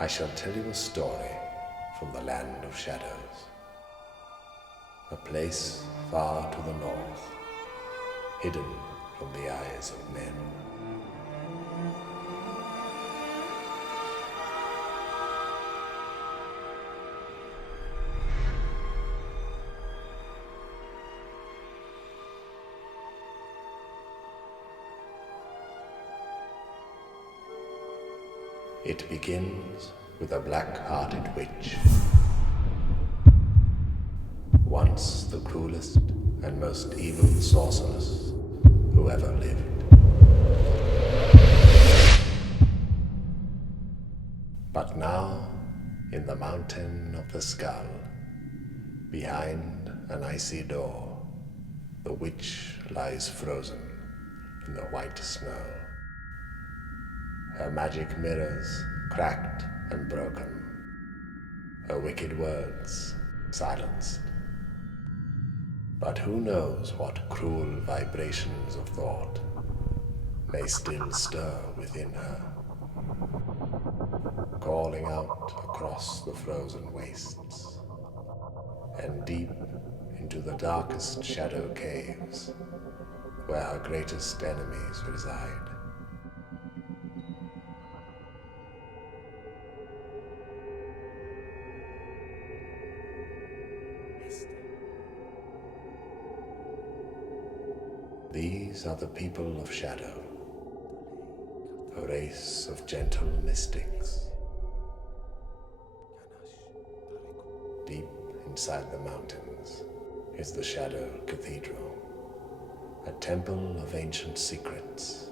I shall tell you a story from the land of shadows, a place far to the north, hidden from the eyes of men. It begins with a black-hearted witch, once the cruelest and most evil sorceress who ever lived. But now, in the mountain of the skull, behind an icy door, the witch lies frozen in the white snow. Her magic mirrors cracked and broken, her wicked words silenced. But who knows what cruel vibrations of thought may still stir within her, calling out across the frozen wastes and deep into the darkest shadow caves where her greatest enemies reside. These are the people of shadow, a race of gentle mystics. Deep inside the mountains is the Shadow Cathedral, a temple of ancient secrets,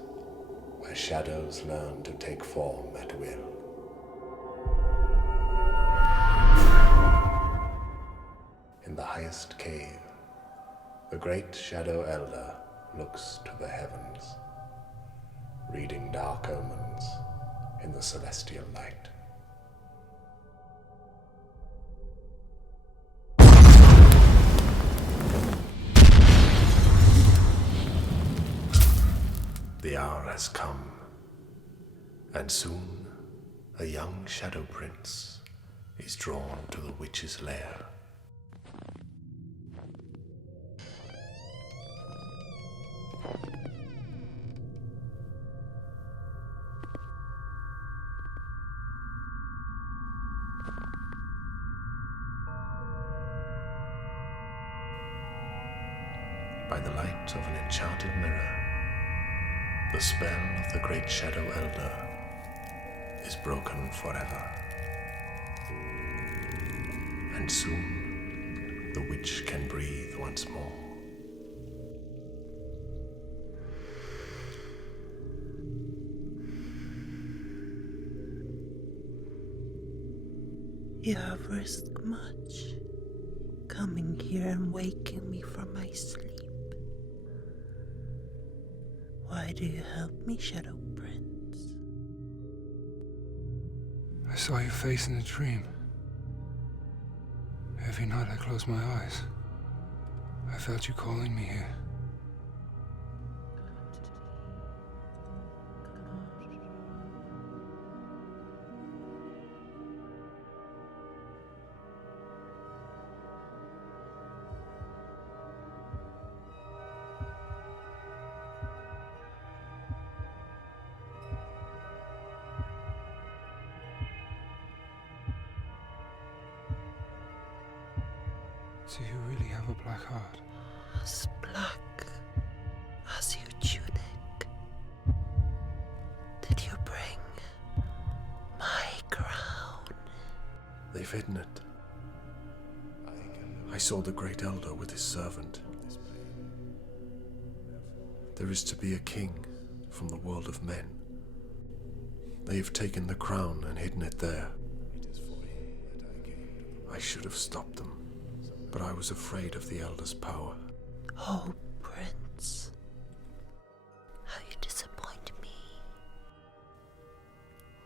where shadows learn to take form at will. In the highest cave, the great Shadow Elder looks to the heavens, reading dark omens in the celestial light. The hour has come, and soon a young shadow prince is drawn to the witch's lair. By the light of an enchanted mirror, the spell of the great Shadow Elder is broken forever. And soon, the witch can breathe once more. You have risked much, coming here and waking me from my sleep. Why do you help me, Shadow Prince? I saw your face in a dream. Every night I closed my eyes. I felt you calling me here. Do you really have a black heart? As black as your tunic. Did you bring my crown? They've hidden it. I saw the great elder with his servant. There is to be a king from the world of men. They have taken the crown and hidden it there. I should have stopped them, but I was afraid of the elder's power. Oh, Prince, how you disappoint me.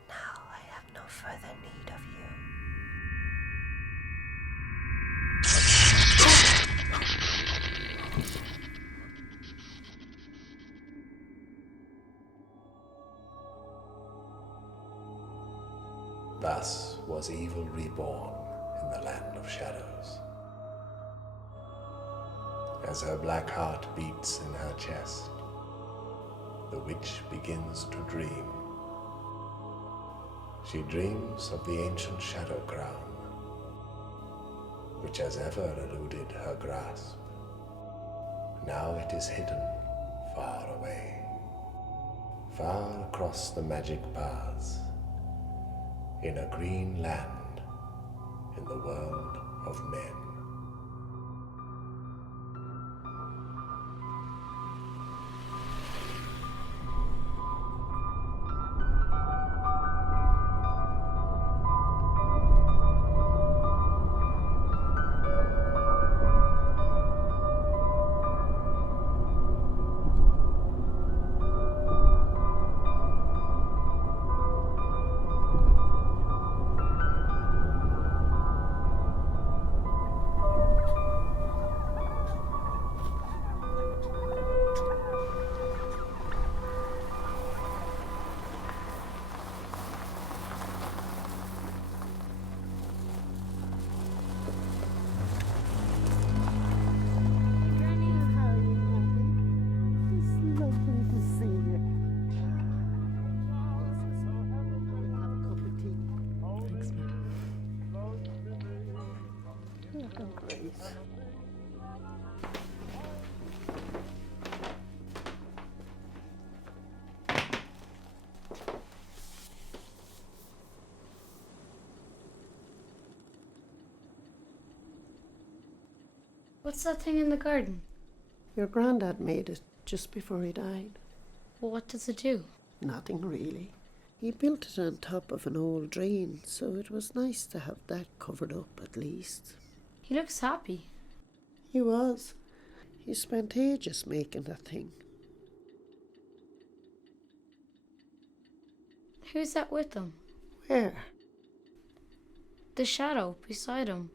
Now I have no further need of you. Thus, was evil reborn in the land of shadows. As her black heart beats in her chest, the witch begins to dream. She dreams of the ancient shadow crown, which has ever eluded her grasp. Now it is hidden far away, far across the magic paths, in a green land, in the world of men. What's that thing in the garden? Your granddad made it just before he died. Well, what does it do? Nothing really. He built it on top of an old drain, so it was nice to have that covered up at least. He looks happy. He was. He spent ages making that thing. Who's that with him? Where? The shadow beside him.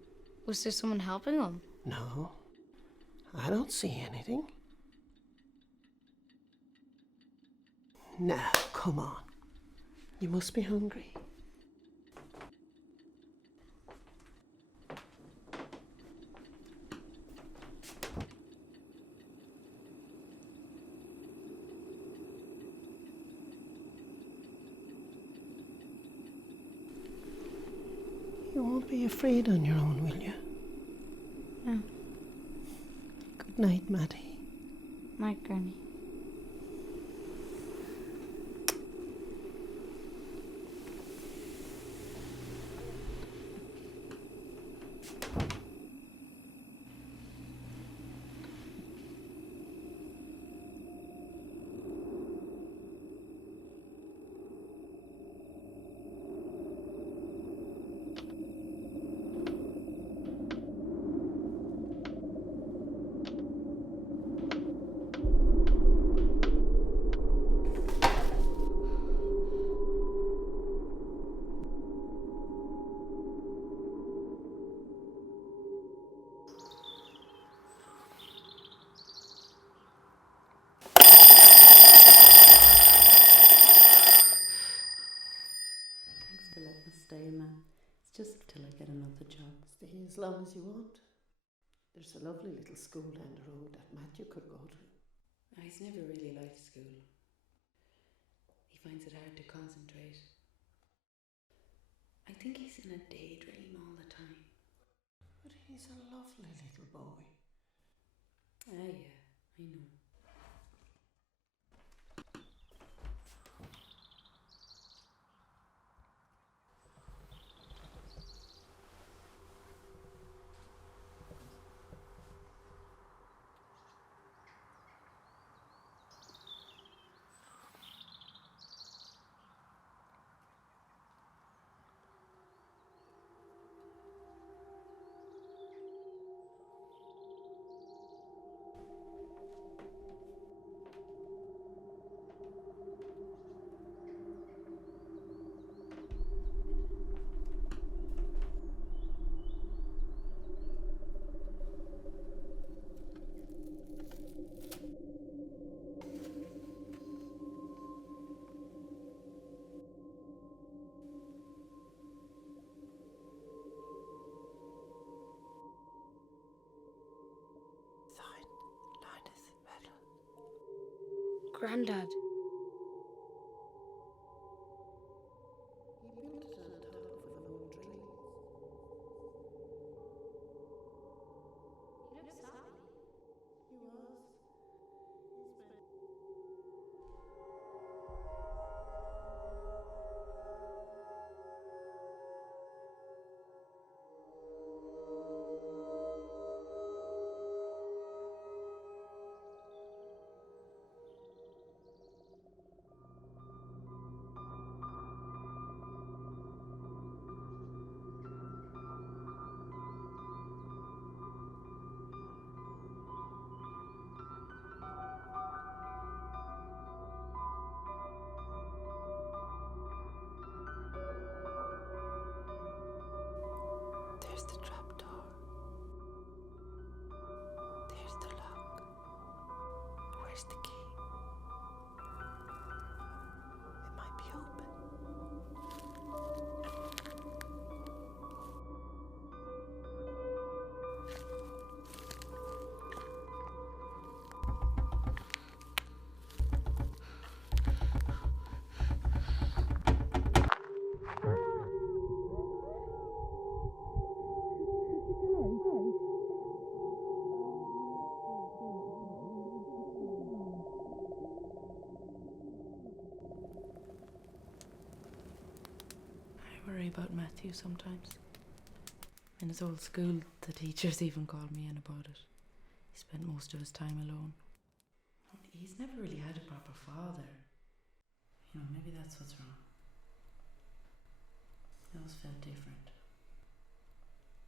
Was there someone helping him? No, I don't see anything. Now, come on. You must be hungry. You won't be afraid on your own, will you? No. Good night, Maddie. Night, Granny. For letting us stay, man. It's just till I get another job. Stay as long as you want. There's a lovely little school down the road that Matthew could go to. He's never really liked school. He finds it hard to concentrate. I think he's in a daydream all the time. But he's a lovely little boy. Ah, yeah, I know. Grandad. He built it on top of an old drain. He looks happy. He was. There's the trapdoor. There's the lock. Where's the key? It might be open. I worry about Matthew sometimes. In his old school, the teachers even called me in about it. He spent most of his time alone. He's never really had a proper father. You know, maybe that's what's wrong. He always felt different.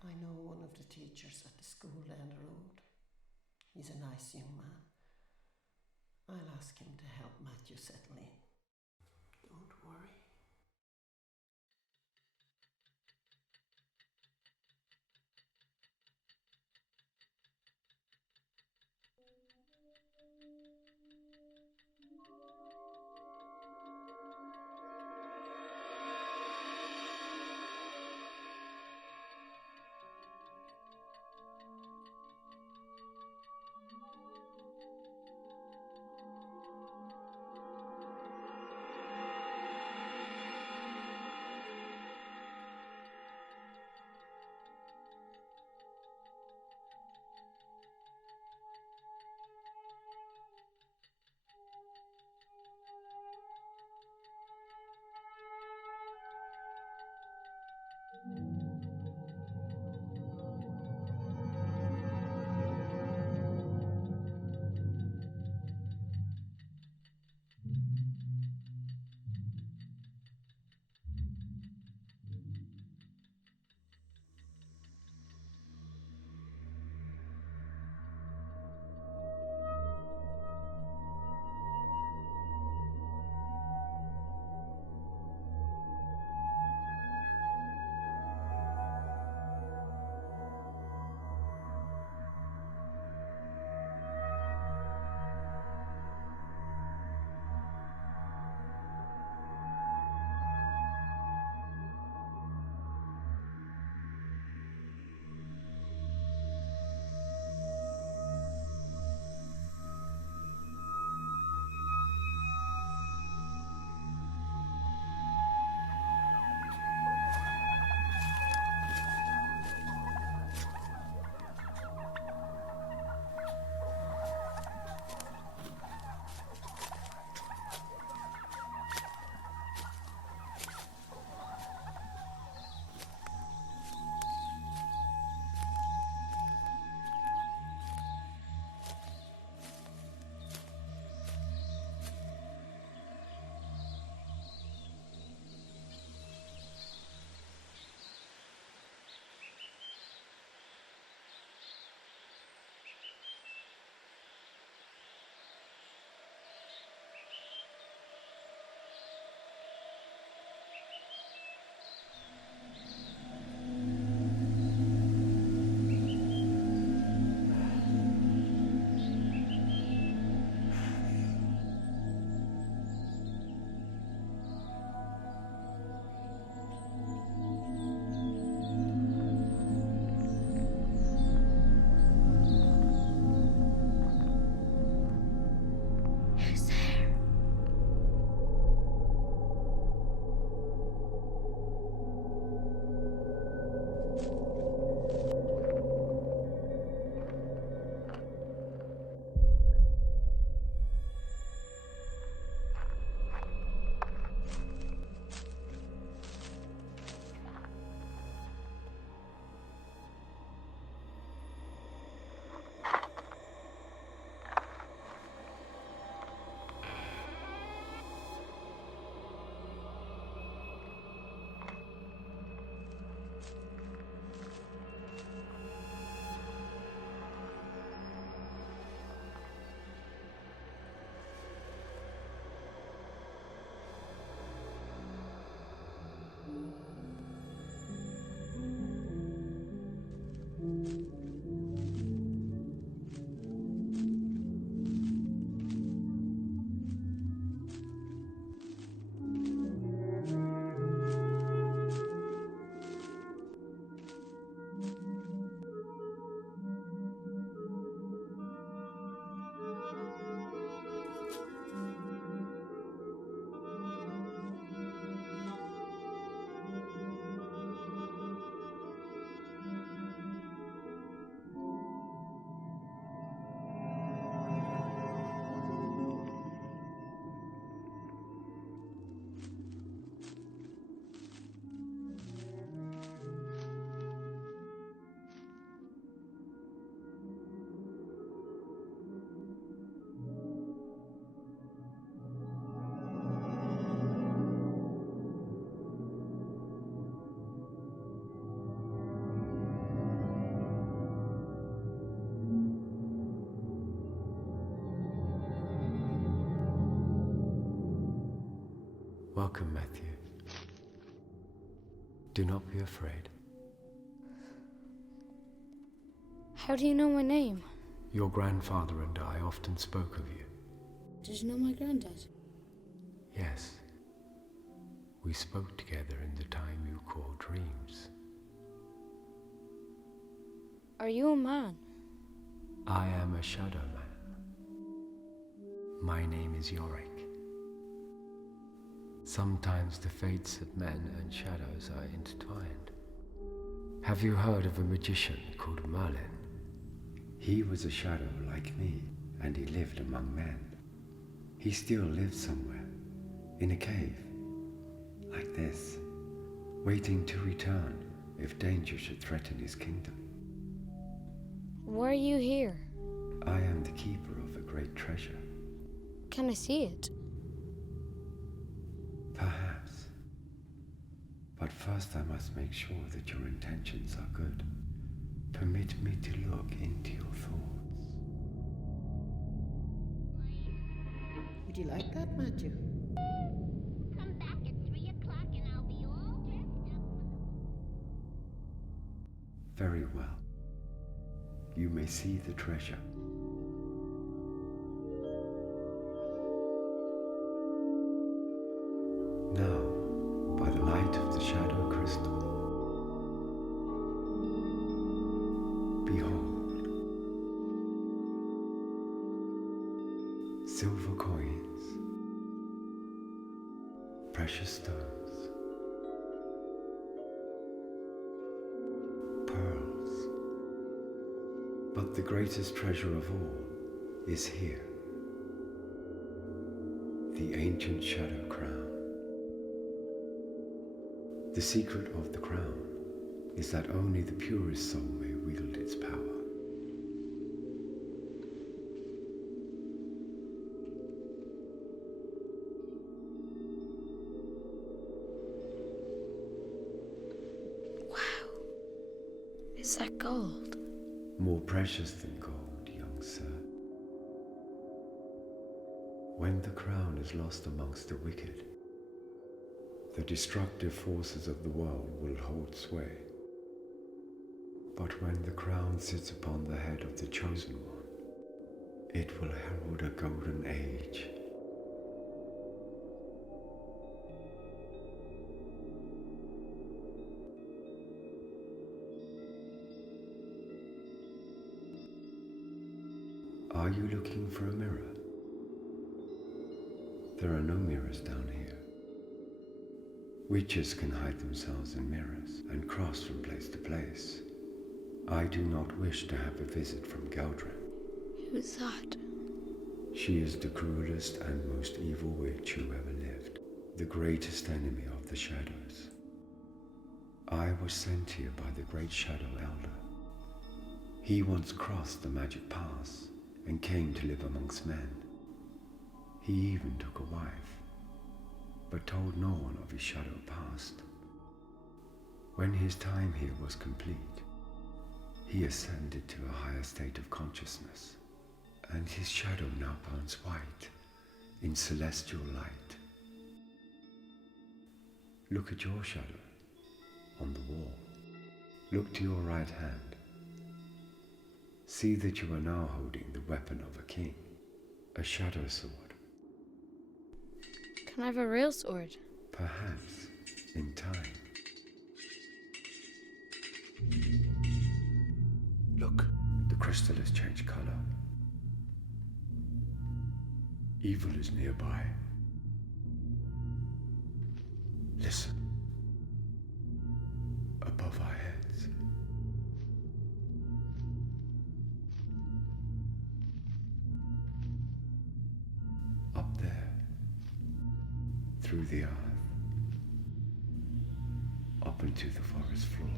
I know one of the teachers at the school down the road. He's a nice young man. I'll ask him to help Matthew settle in. Don't worry. Welcome, Matthew. Do not be afraid. How do you know my name? Your grandfather and I often spoke of you. Did you know my granddad? Yes. We spoke together in the time you call dreams. Are you a man? I am a shadow man. My name is Yorick. Sometimes the fates of men and shadows are intertwined. Have you heard of a magician called Merlin? He was a shadow like me, and he lived among men. He still lives somewhere, in a cave, like this, waiting to return if danger should threaten his kingdom. Why are you here? I am the keeper of a great treasure. Can I see it? Perhaps. But first I must make sure that your intentions are good. Permit me to look into your thoughts. Would you like that, Matthew? Come back at 3 o'clock and I'll be all dressed up. Very well. You may see the treasure. Now, by the light of the shadow crystal, behold, silver coins, precious stones, pearls. But the greatest treasure of all is here, the ancient shadow crown. The secret of the crown is that only the purest soul may wield its power. Wow. Is that gold? More precious than gold, young sir. When the crown is lost amongst the wicked, the destructive forces of the world will hold sway. But when the crown sits upon the head of the chosen one, it will herald a golden age. Are you looking for a mirror? There are no mirrors down here. Witches can hide themselves in mirrors and cross from place to place. I do not wish to have a visit from Geldrin. Who's that? She is the cruelest and most evil witch who ever lived, the greatest enemy of the shadows. I was sent here by the great Shadow Elder. He once crossed the magic pass and came to live amongst men. He even took a wife, but told no one of his shadow past. When his time here was complete, he ascended to a higher state of consciousness, and his shadow now burns white in celestial light. Look at your shadow on the wall. Look to your right hand. See that you are now holding the weapon of a king, a shadow sword. Can I have a real sword? Perhaps in time. Look, the crystal has changed color. Evil is nearby. Listen. Above our heads. Up there. Through the earth. Up into the forest floor.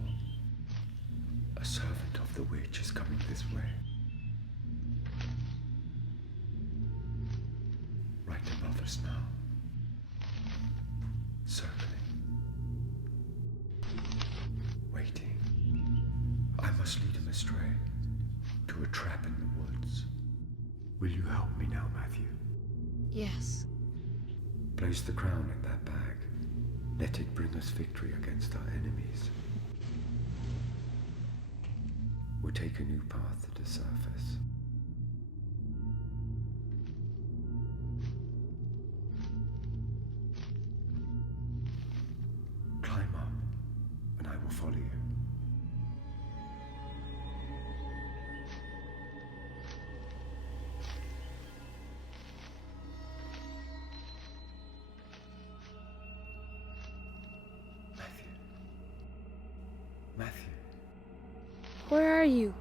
A servant of the witch is coming this way. Right above us now. Circling. Waiting. I must lead him astray. To a trap in the woods. Will you help me now, Matthew? Yes. Place the crown in that bag. Let it bring us victory against our enemies. We'll take a new path to the surface. Climb up, and I will follow you. Matthew. Where are you?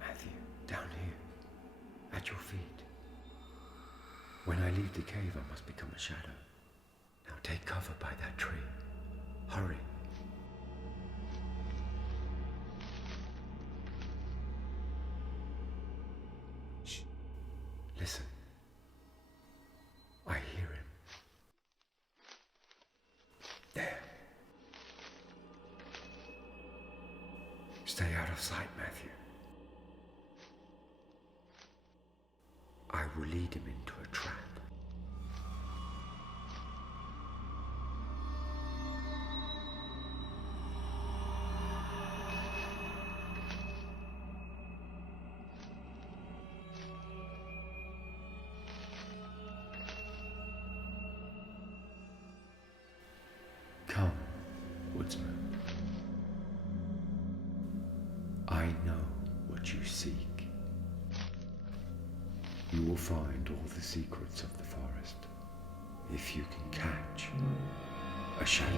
Matthew, down here, at your feet. When I leave the cave, I must become a shadow. Now take cover by that tree. Hurry. Shh. Listen. I hear him. There. Stay out of sight, Matthew. I will lead him into a trap. Come, woodsman. I know what you seek. You will find all the secrets of the forest if you can catch a shadow.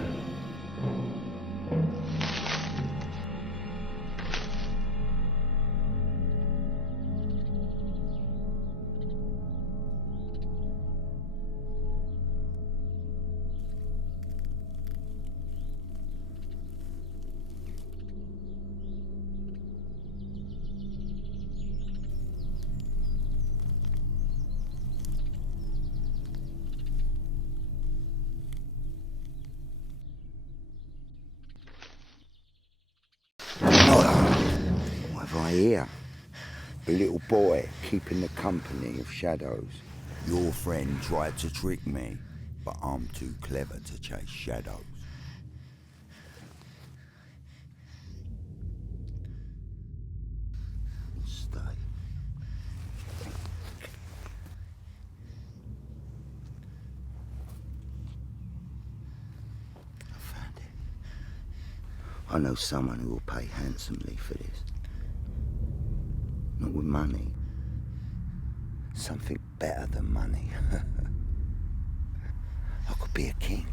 What have I here? A little boy keeping the company of shadows. Your friend tried to trick me, but I'm too clever to chase shadows. Stay. I found it. I know someone who will pay handsomely for this. Not with money. Something better than money. I could be a king.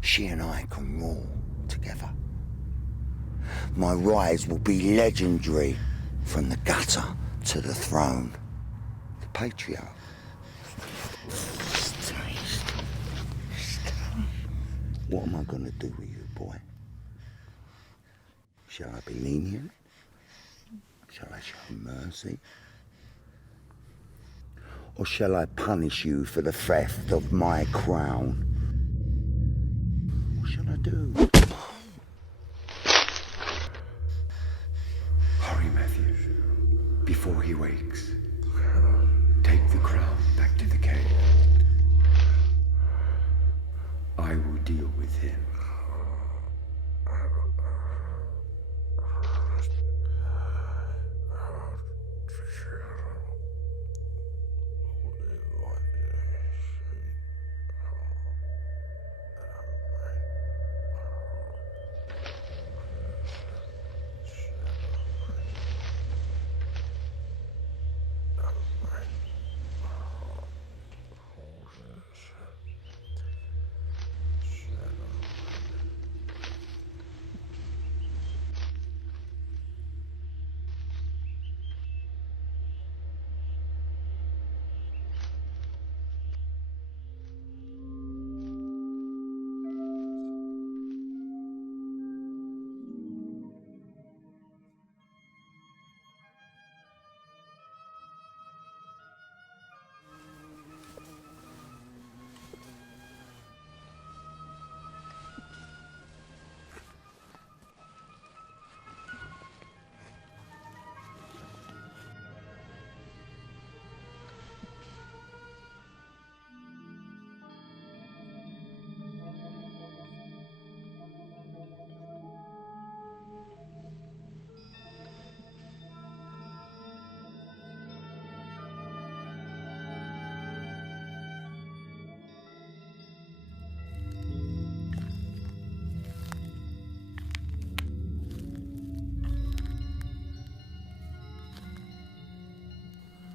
She and I can rule together. My rise will be legendary, from the gutter to the throne. The patriarch. Stay. What am I gonna do with you, boy? Shall I be lenient? Shall I show mercy? Or shall I punish you for the theft of my crown? What shall I do? Hurry, Matthew, before he wakes. Take the crown back to the cave. I will deal with him.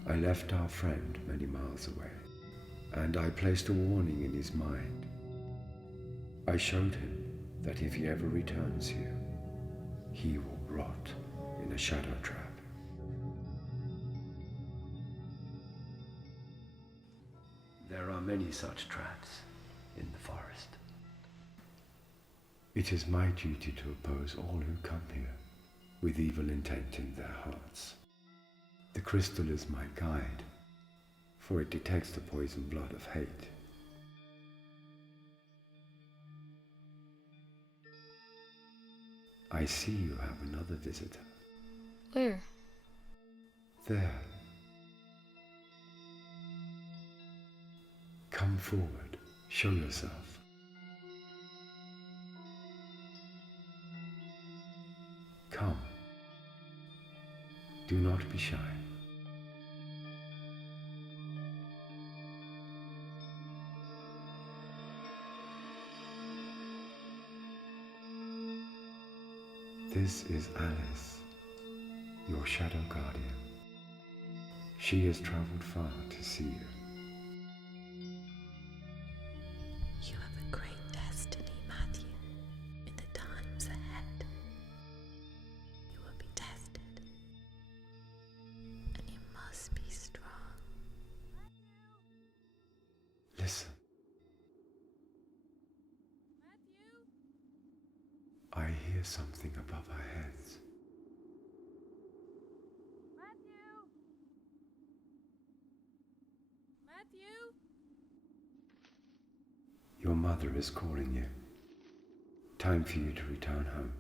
I left our friend many miles away, and I placed a warning in his mind. I showed him that if he ever returns here, he will rot in a shadow trap. There are many such traps in the forest. It is my duty to oppose all who come here with evil intent in their hearts. The crystal is my guide, for it detects the poison blood of hate. I see you have another visitor. Where? There. Come forward. Show yourself. Come. Do not be shy. This is Alice, your shadow guardian. She has traveled far to see you. You have a great destiny, Matthew, in the times ahead. You will be tested, and you must be strong. Listen. I hear something above our heads. Matthew? Your mother is calling you. Time for you to return home.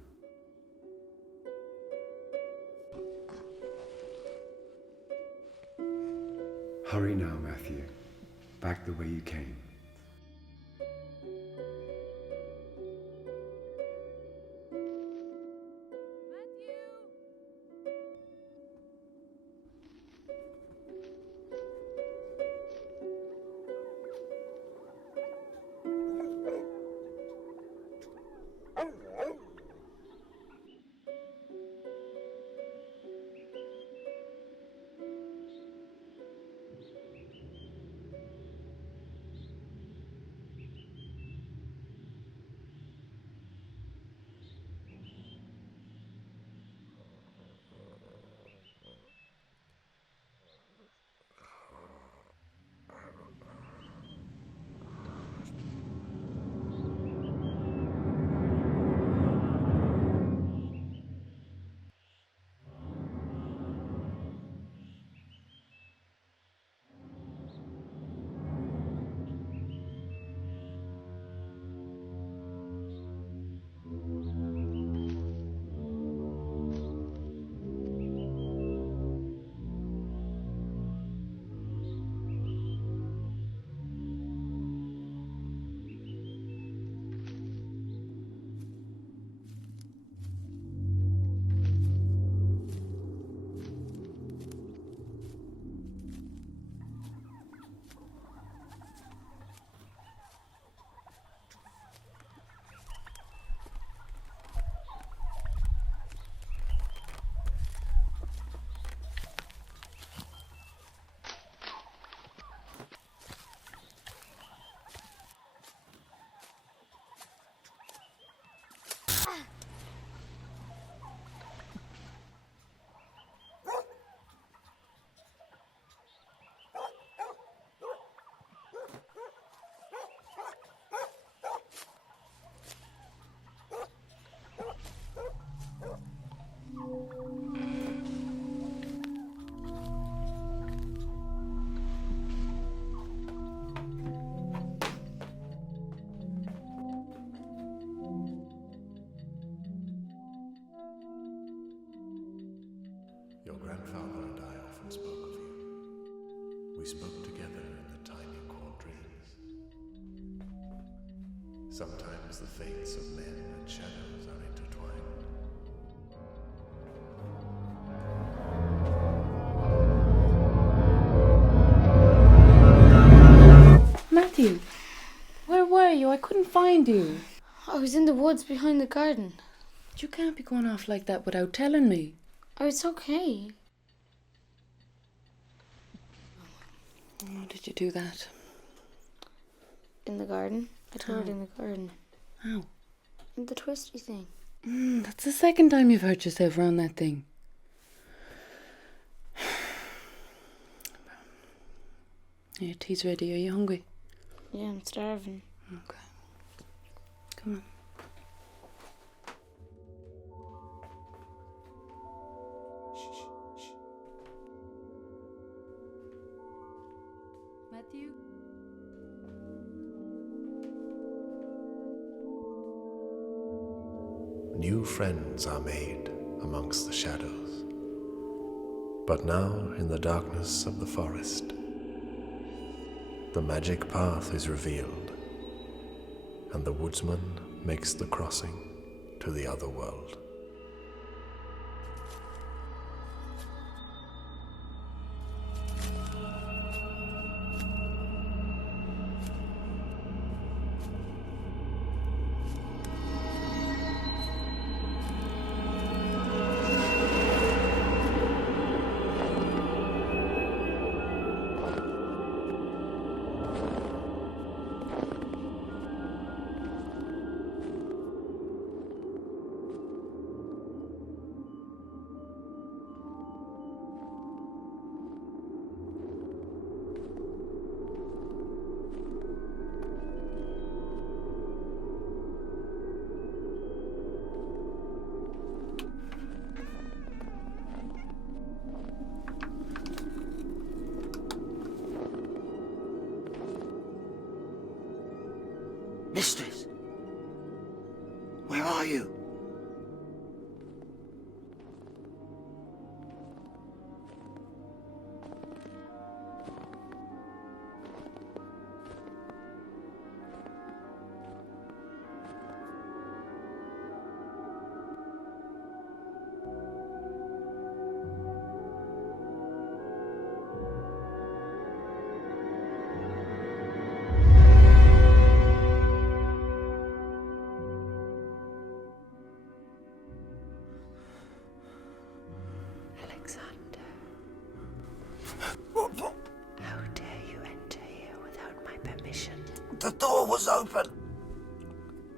Hurry now, Matthew. Back the way you came. Your grandfather and I often spoke of you. We spoke together in the time you called dreams. Sometimes the fates of men and shadows are intertwined. Matthew, where were you? I couldn't find you. I was in the woods behind the garden. You can't be going off like that without telling me. Oh, it's okay. How did you do that? In the garden. I tore it in the garden. How? In the twisty thing. That's the second time you've hurt yourself around that thing. Your tea's ready. Are you hungry? Yeah, I'm starving. Okay. Come on. Matthew? New friends are made amongst the shadows. But now, in the darkness of the forest, the magic path is revealed, and the woodsman makes the crossing to the other world. Mistress, where are you? How dare you enter here without my permission? The door was open.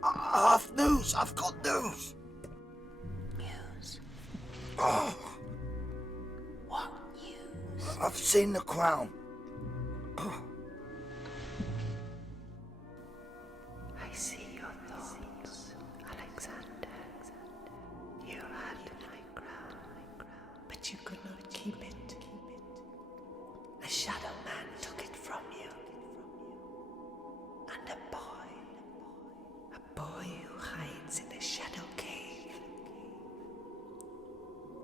I have news. I've got news. News? Oh, What news? I've seen the crown. I see your thoughts, Alexander. You had my crown, but you could not keep it. A shadow man took it from you. And a boy who hides in a shadow cave.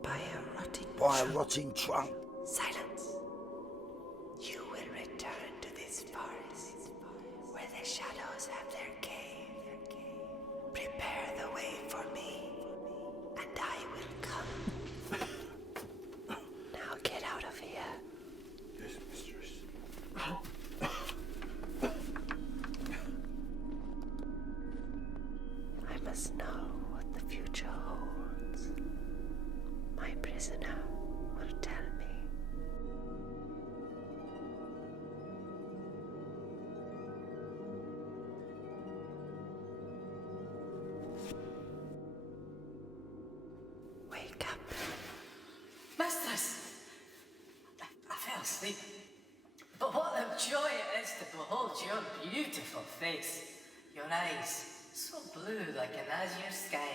By a rotting trunk. Silence. You will return to this forest, where the shadows have their cave. Prepare the way for me, and I will come. Now get out of here. Yes, mistress. I must know what the future holds. My prisoner will tell me. Wake up. Mistress! I fell asleep. But what a joy it is to behold your beautiful face. Your eyes, so blue like an azure sky.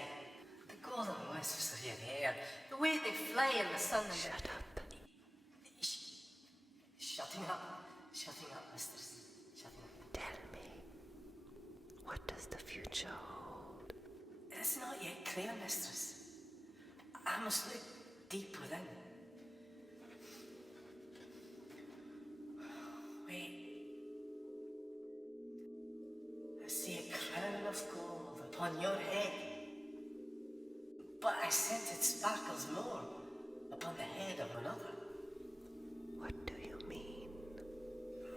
The golden wisps of your hair, the way they fly in the sun. And Shut up. Shutting up. Shutting up, mistress. Shutting up. Tell me, what does the future hold? It's not yet clear, mistress. I must look deep within. Wait. I see a crown of gold upon your head. But I sense it sparkles more upon the head of another. What do you mean?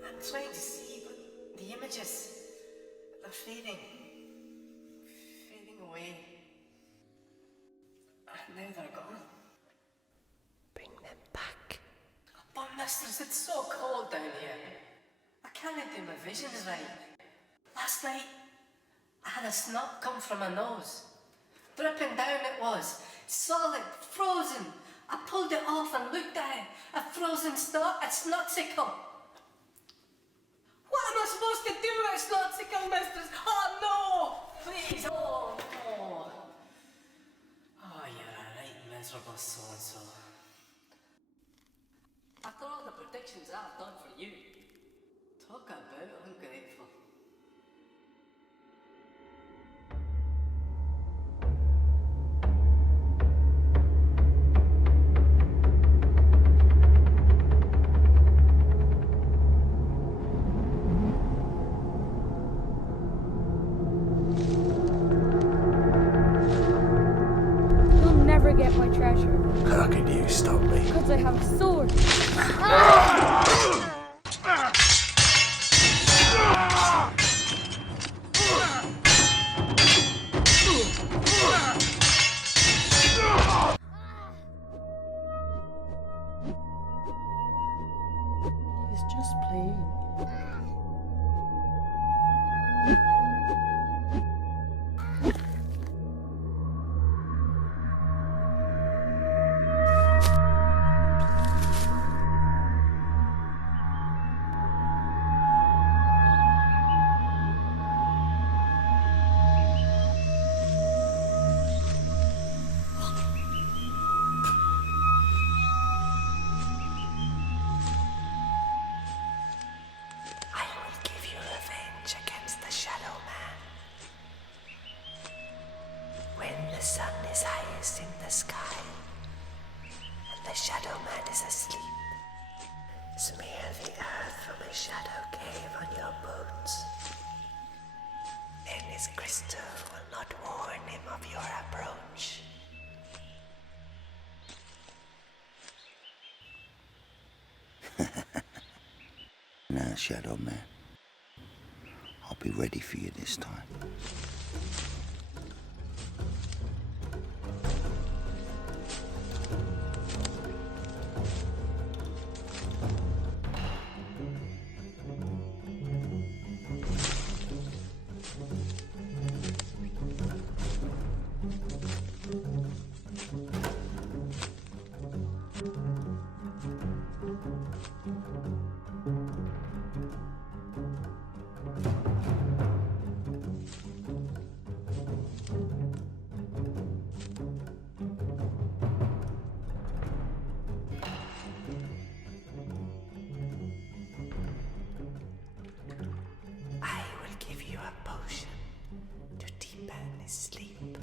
I'm trying to see, but the images, they're fading away. And now they're gone. Bring them back. But Mistress, it's so cold down here. I can't do my visions right. Last night, I had a snot come from my nose. Dripping down it was. Solid, frozen. I pulled it off and looked at it. A frozen snot, a snotsicle. What am I supposed to do with a snotsicle, mistress? Oh, no! Please, oh, no. Oh, you're a right miserable so-and-so. After all the predictions I've done for you, talk about ungrateful. You'll never get my treasure. How can you stop me? Because I have a sword. He's just playing. I will give you revenge against the Shadow Man. When the sun is highest in the sky and the Shadow Man is asleep, smear the earth from his shadow cave on your boots. Then his crystal will not warn him of your approach. Now, Shadow Man, I'll be ready for you this time. I will give you a potion to deepen his sleep.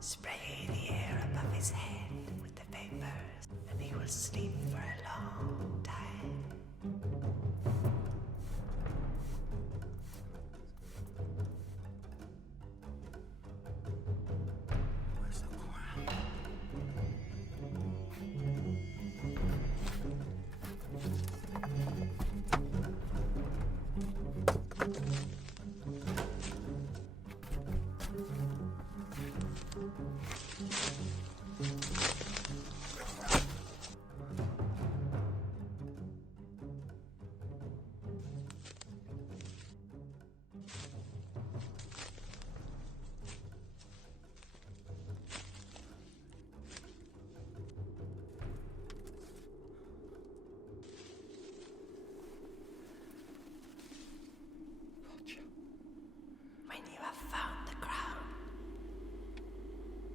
Spray the air above his head with the vapors, and he will sleep for a long time. Where's the crown? When you have found the crown,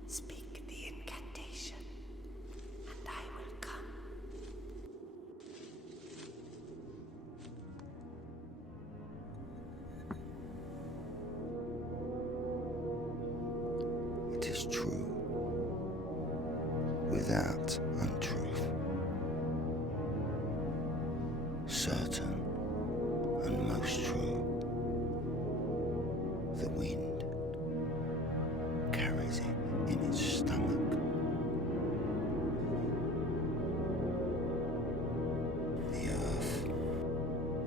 speak the incantation, and I will come. It is true, without untruth, certain and most true. The wind carries it in its stomach. The earth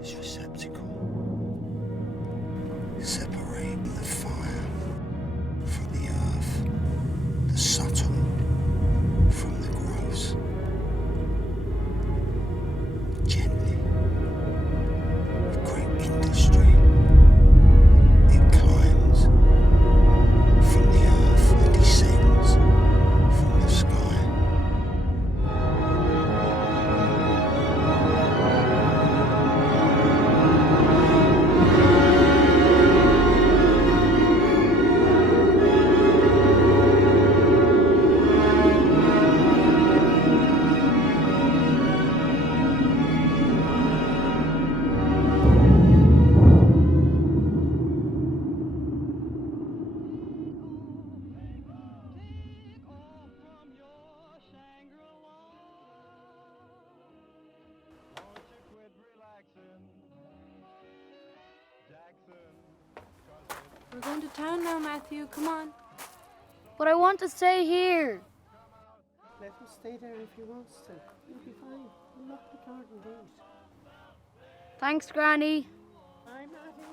is receptacle. Separate the fire from the earth. We're going to town now, Matthew. Come on. But I want to stay here. Let him stay there if he wants to. He'll be fine. We'll lock the garden gate. Thanks, Granny. Bye, Matthew.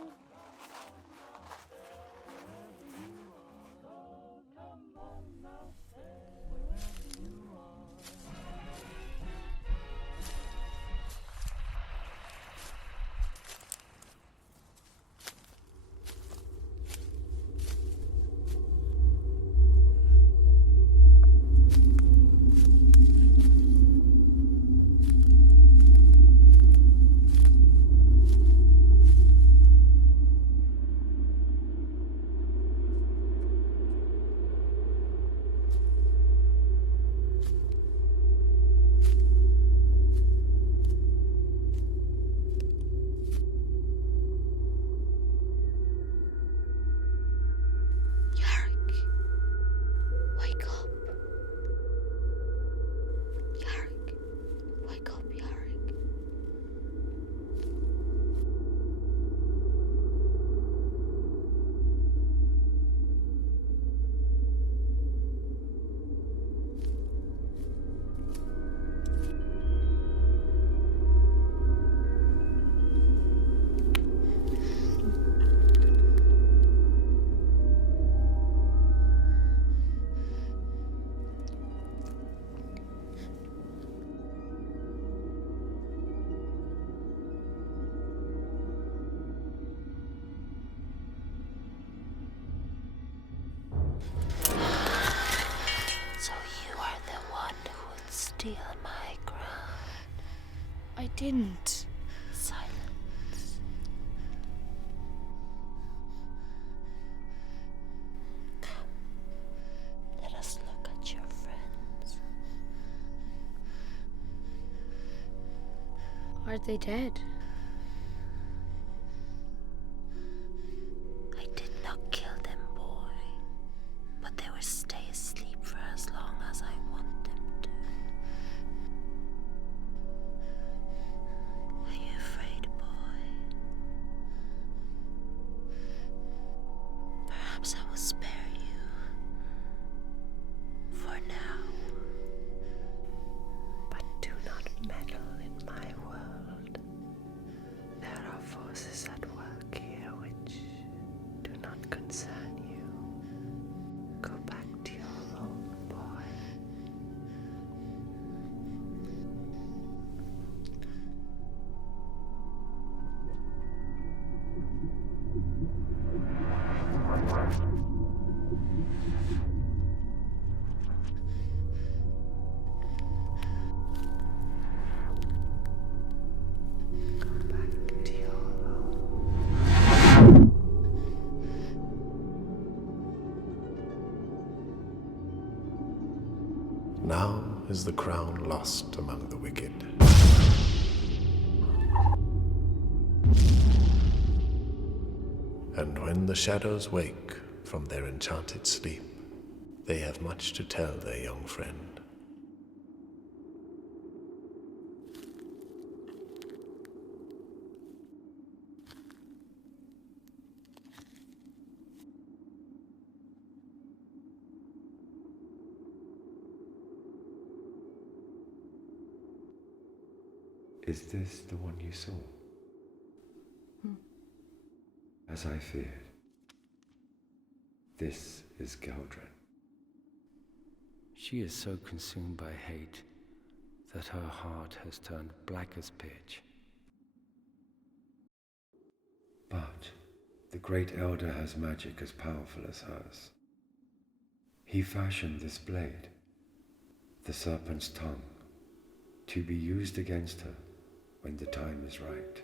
Steal my crown. I didn't. Silence. Come. Let us look at your friends. Are they dead? I did not kill them, boy, but they will stay asleep for as long as I want them to. Are you afraid, boy? Perhaps I will spare you. For now. But do not meddle in my world. There are forces at work here which do not concern you. Go back to your own boy. Go back to your own. Now is the crown lost among the wicked. And when the shadows wake from their enchanted sleep, they have much to tell their young friend. Is this the one you saw? As I feared. This is Geldren. She is so consumed by hate that her heart has turned black as pitch. But the great elder has magic as powerful as hers. He fashioned this blade, the serpent's tongue, to be used against her when the time is right.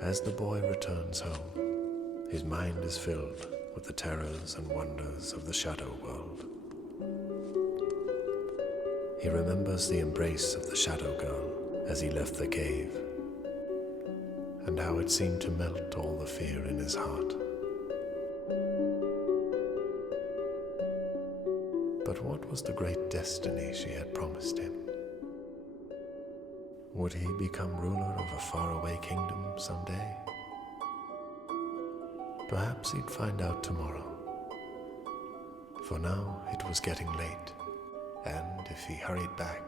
As the boy returns home, his mind is filled with the terrors and wonders of the shadow world. He remembers the embrace of the shadow girl as he left the cave, and how it seemed to melt all the fear in his heart. But what was the great destiny she had promised him? Would he become ruler of a faraway kingdom someday? Perhaps he'd find out tomorrow. For now, it was getting late, and if he hurried back,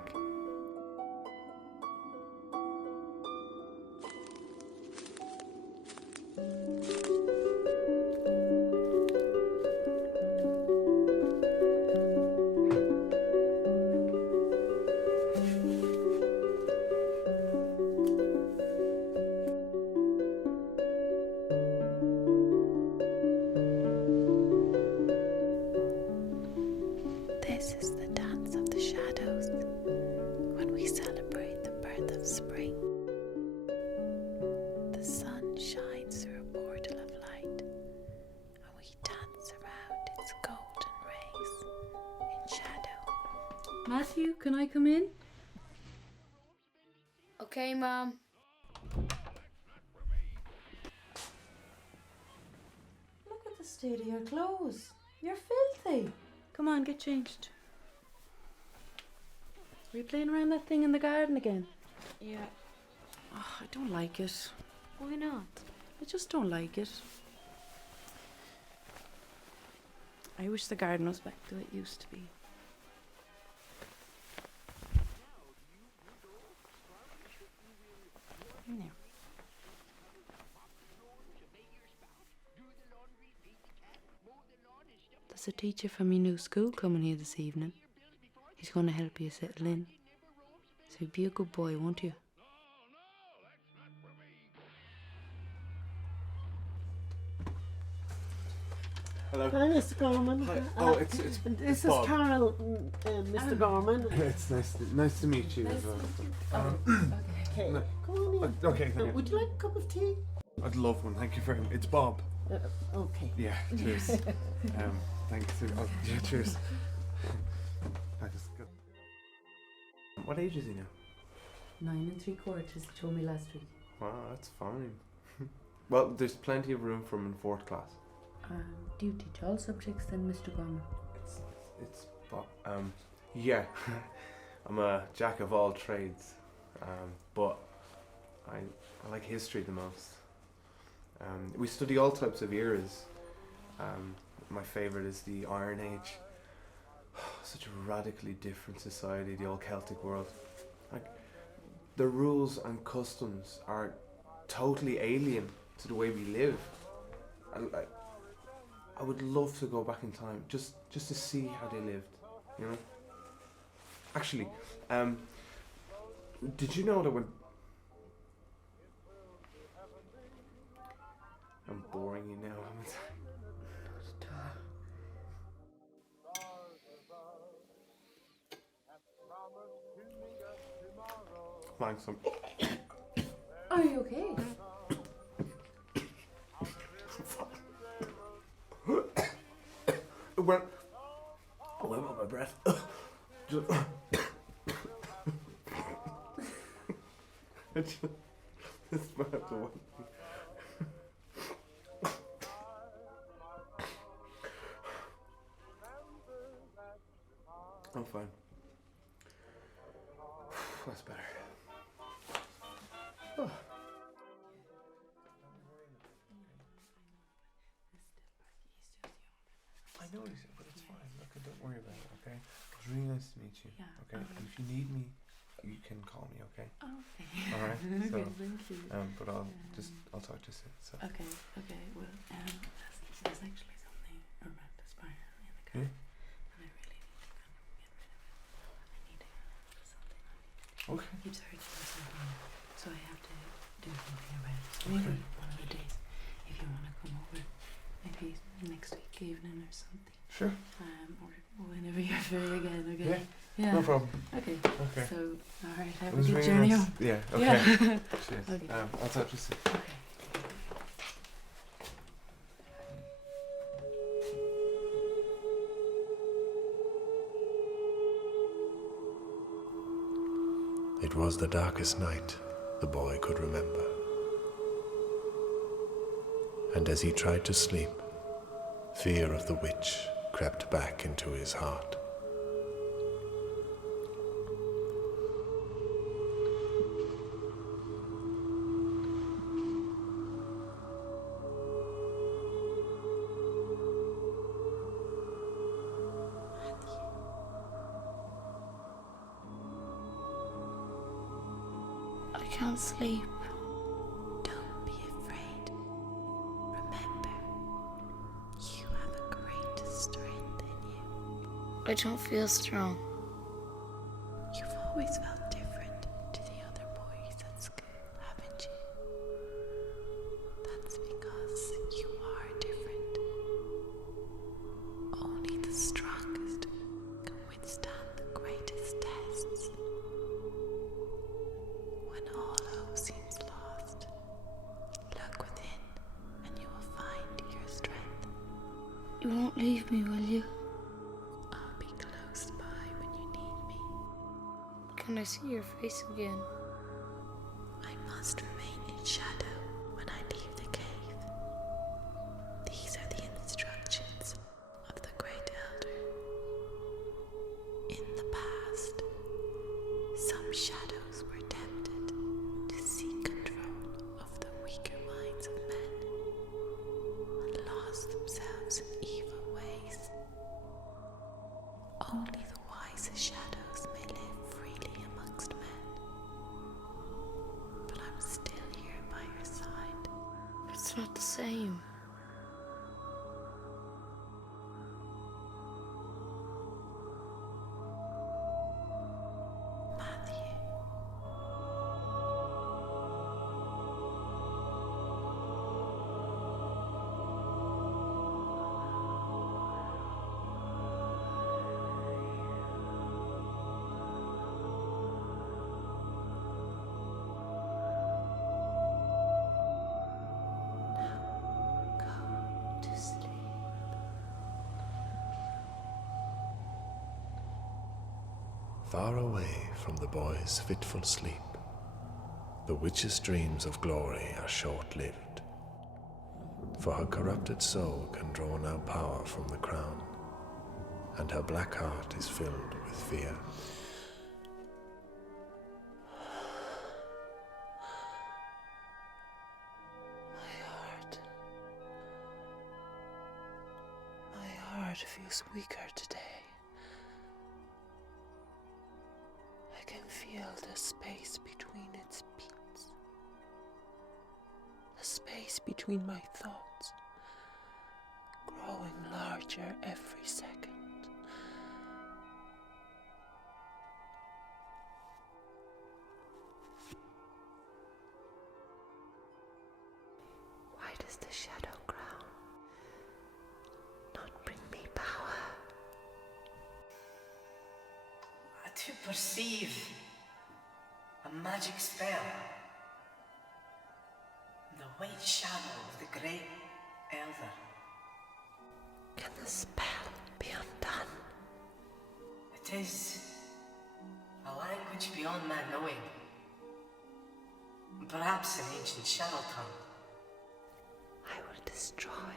This is the dance of the shadows when we celebrate the birth of spring. The sun shines through a portal of light and we dance around its golden rays in shadow. Matthew, can I come in? Okay, Mom. Look at the state of your clothes. You're filthy. Come on, get changed. Are you playing around that thing in the garden again? Yeah. Oh, I don't like it. Why not? I just don't like it. I wish the garden was back the way it used to be. In there. There's a teacher from your new school coming here this evening. He's going to help you settle in. So be a good boy, won't you? Hello. Hi, Mr. Gorman. Hi. Oh, it's This is Bob. Carol, Mr. Gorman. It's nice to meet you as well. Okay, No. come on in. Okay, thank you. Would you like a cup of tea? I'd love one. Thank you very much. It's Bob. Okay. Yeah. Cheers. Thanks. Oh, yeah, cheers. I just got. What age is he now? 9 3/4, he told me last week. Wow, that's fine. Well, there's plenty of room for him in 4th class. Do you teach all subjects then, Mr. Gorman? It's Bob. Yeah. I'm a jack of all trades. But I like history the most. We study all types of eras. My favourite is the Iron Age. Such a radically different society, the old Celtic world. Like, the rules and customs are totally alien to the way we live. I would love to go back in time just to see how they lived, you know? Actually, did you know that when... I'm boring you now, haven't I? Thanks. Are you okay? Well, I went with my breath. Just might have to wait. I'm fine. That's better. Oh. I know he's, but it's fine. Look, don't worry about it, okay? It's really nice to meet you. Yeah, Okay. And if you need me, you can call me, okay? Okay. All right. So, Okay, thank you. but I'll talk to you soon. So. Okay. Well, there's actually something around this fire in the car, Yeah? and I really need to kind of get rid of it. I need to something. Okay. It keeps hurting or something, so I have to do something about it. So maybe one of the days, if you want to come over, maybe next week evening or something. Sure. Or whenever you're free again. Okay. Yeah. No problem. Okay. Okay. So, all right. Have It a was good really journey nice. home. Yeah. Okay. Yeah. Cheers. Okay. I'll talk to you soon. Okay. it was the darkest night the boy could remember. And as he tried to sleep, fear of the witch crept back into his heart. can't sleep. Don't be afraid. Remember, you have a great strength in you. I don't feel strong. You've always felt different to the other boys at school, haven't you? That's because you are different. Only the strongest can withstand the greatest tests. When all hope seems lost, look within and you will find your strength. You won't leave me, will you? I'll be close by when you need me. Can I see your face again? I must remain in shadow when I leave the cave. These are the instructions of the Great Elder. In the past, some shadows were tempted to seek control of the weaker minds of men and lost themselves in evil ways. Only the wisest shadows may live freely amongst men. But I'm still here by your side. It's not the same. Matthew. Go to sleep. Far away from the boy's fitful sleep, the witch's dreams of glory are short-lived, for her corrupted soul can draw no power from the crown, and her black heart is filled with fear. My heart feels weaker today. I can feel the space between its beats. The space between my thoughts, growing larger every second. Why does the shadow crown not bring me power? To perceive a magic spell. The white shadow of the great elder. Can the spell be undone? It is a language beyond my knowing. Perhaps an ancient shadow tongue. I will destroy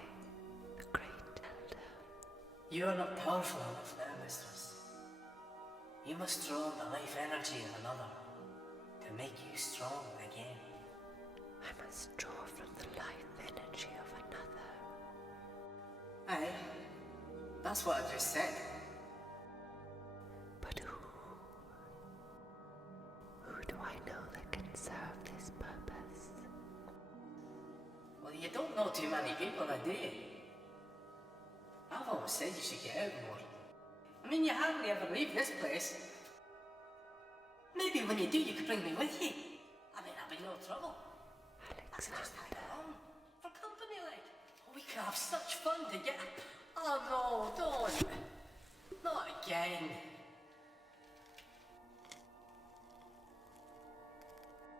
the great elder. You are not powerful enough now, mistress. You must draw on the life energy of another to make you strong again. I must draw from the life energy of another. Aye, that's what I just said. But who do I know that can serve this purpose? Well, you don't know too many people, do you? I've always said you should get out more. I mean, you hardly ever leave this place. Maybe when you do, you could bring me with you. I mean, I'll be no trouble. Just hang along for company, like. We could have such fun together. Oh no, don't. Not again.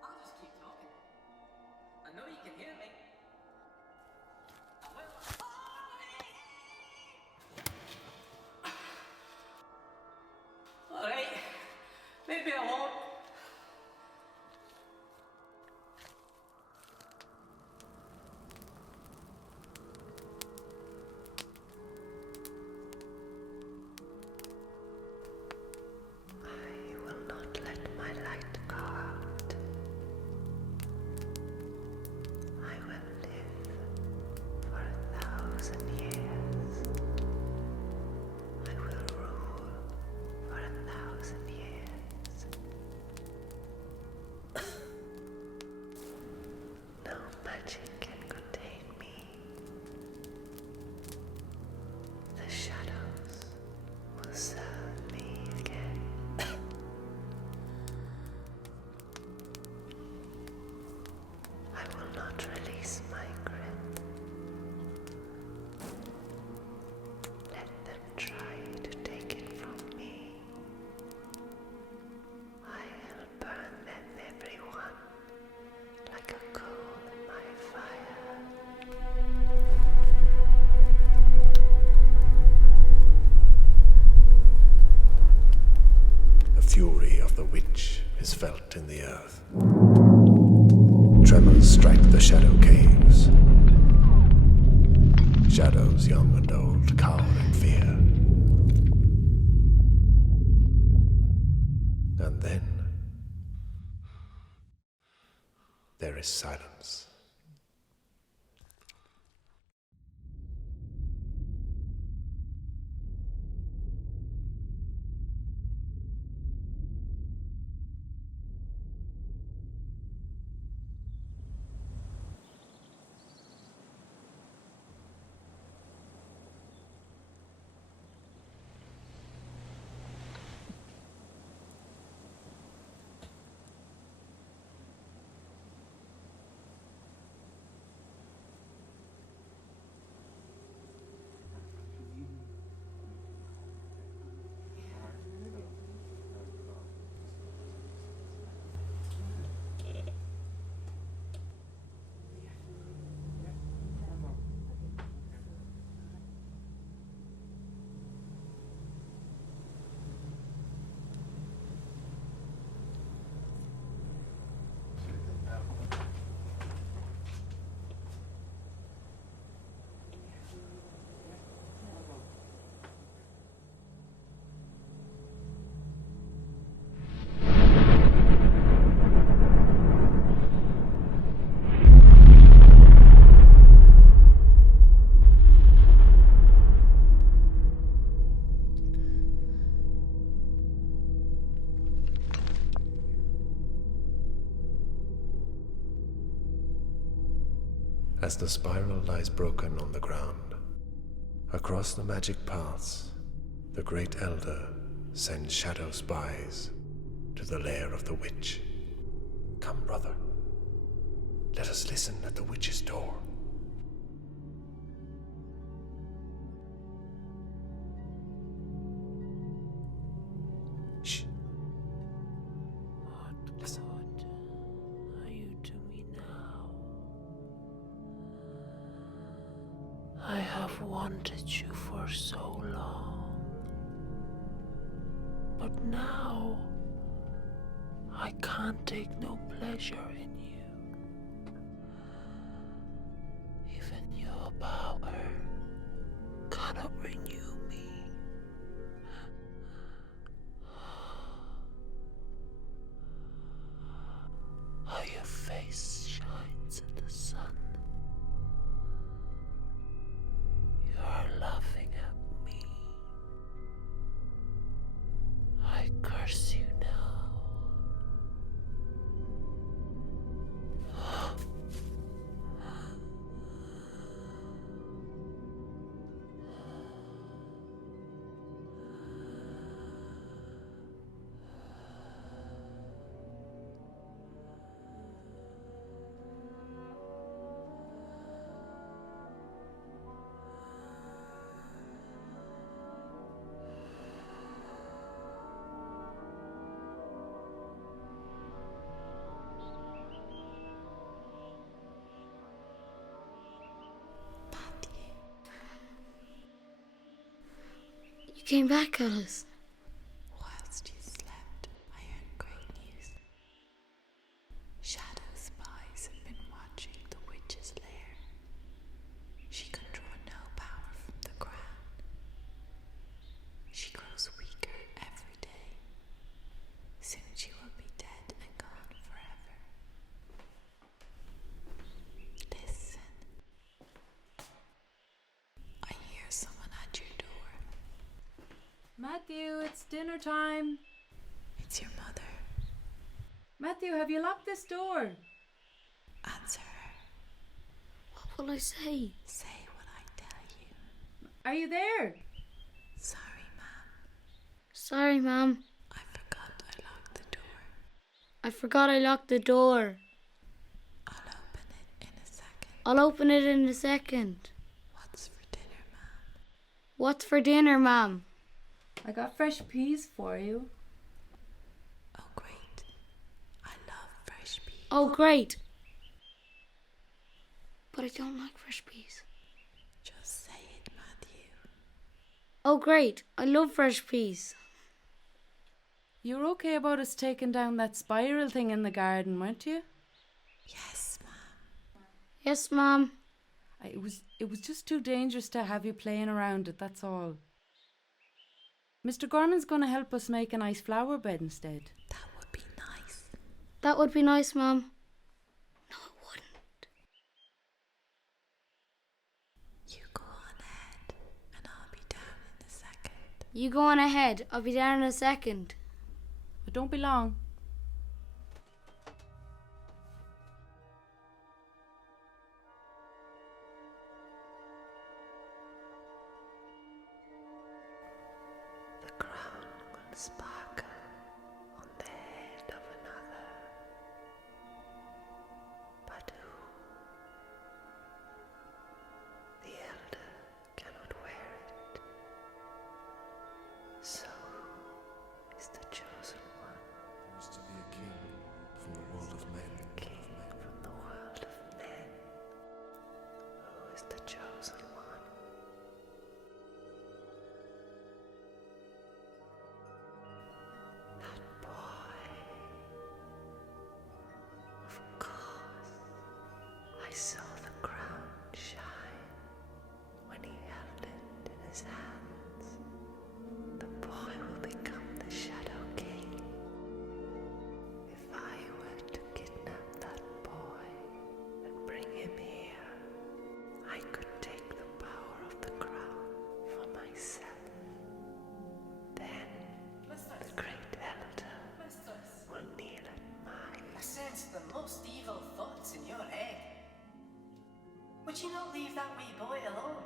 I'll just keep talking. I know you can hear me. I will. Alright. Maybe I won't. the witch is felt in the earth. Tremors strike the shadow caves. Shadows young and old cower in fear. And then there is silence. As the spiral lies broken on the ground, across the magic paths, the great elder sends shadow spies to the lair of the witch. Come, brother. Let us listen at the witch's door. Shh. Listen. What are you to me now? I have wanted you for so long, but now I can't take no pleasure in you. Even your power cannot renew me. How your face shines in the sun. You are laughing at me. I curse you now. You came back, Alice. Whilst you slept, I heard great news. Shadow spies have been watching the witch's lair. She can draw no power from the ground. She grows weaker every day. Soon she will be dead and gone forever. Listen. I hear someone at your door. Matthew, it's dinner time. It's your mother. Matthew, have you locked this door? Answer her. What will I say? Say what I tell you. Are you there? Sorry, ma'am. Sorry, Mum. I forgot I locked the door. I forgot I locked the door. I'll open it in a second. I'll open it in a second. What's for dinner, ma'am? What's for dinner, Mum? I got fresh peas for you. Oh, great. I love fresh peas. Oh, great. But I don't like fresh peas. Just say it, Matthew. Oh, great. I love fresh peas. You were okay about us taking down that spiral thing in the garden, weren't you? Yes, Mum. Yes, Mom. It was just too dangerous to have you playing around it, that's all. Mr. Gorman's going to help us make a nice flower bed instead. That would be nice. That would be nice, Mom. No, it wouldn't. You go on ahead, and I'll be down in a second. You go on ahead. I'll be down in a second. But don't be long. The crown will sparkle on the head of another. But who? The elder cannot wear it. So who is the chosen one? There is to be a king from the world of men. King from the world of men. Who is the chosen one? That boy. Of course, I saw the crown shine when he held it in his hands. The boy will become the Shadow King. If I were to kidnap that boy and bring him here, I could take the power of the crown for myself. Then the great elder will kneel at my I sense the most evil thoughts in your head. Would you not leave that wee boy alone?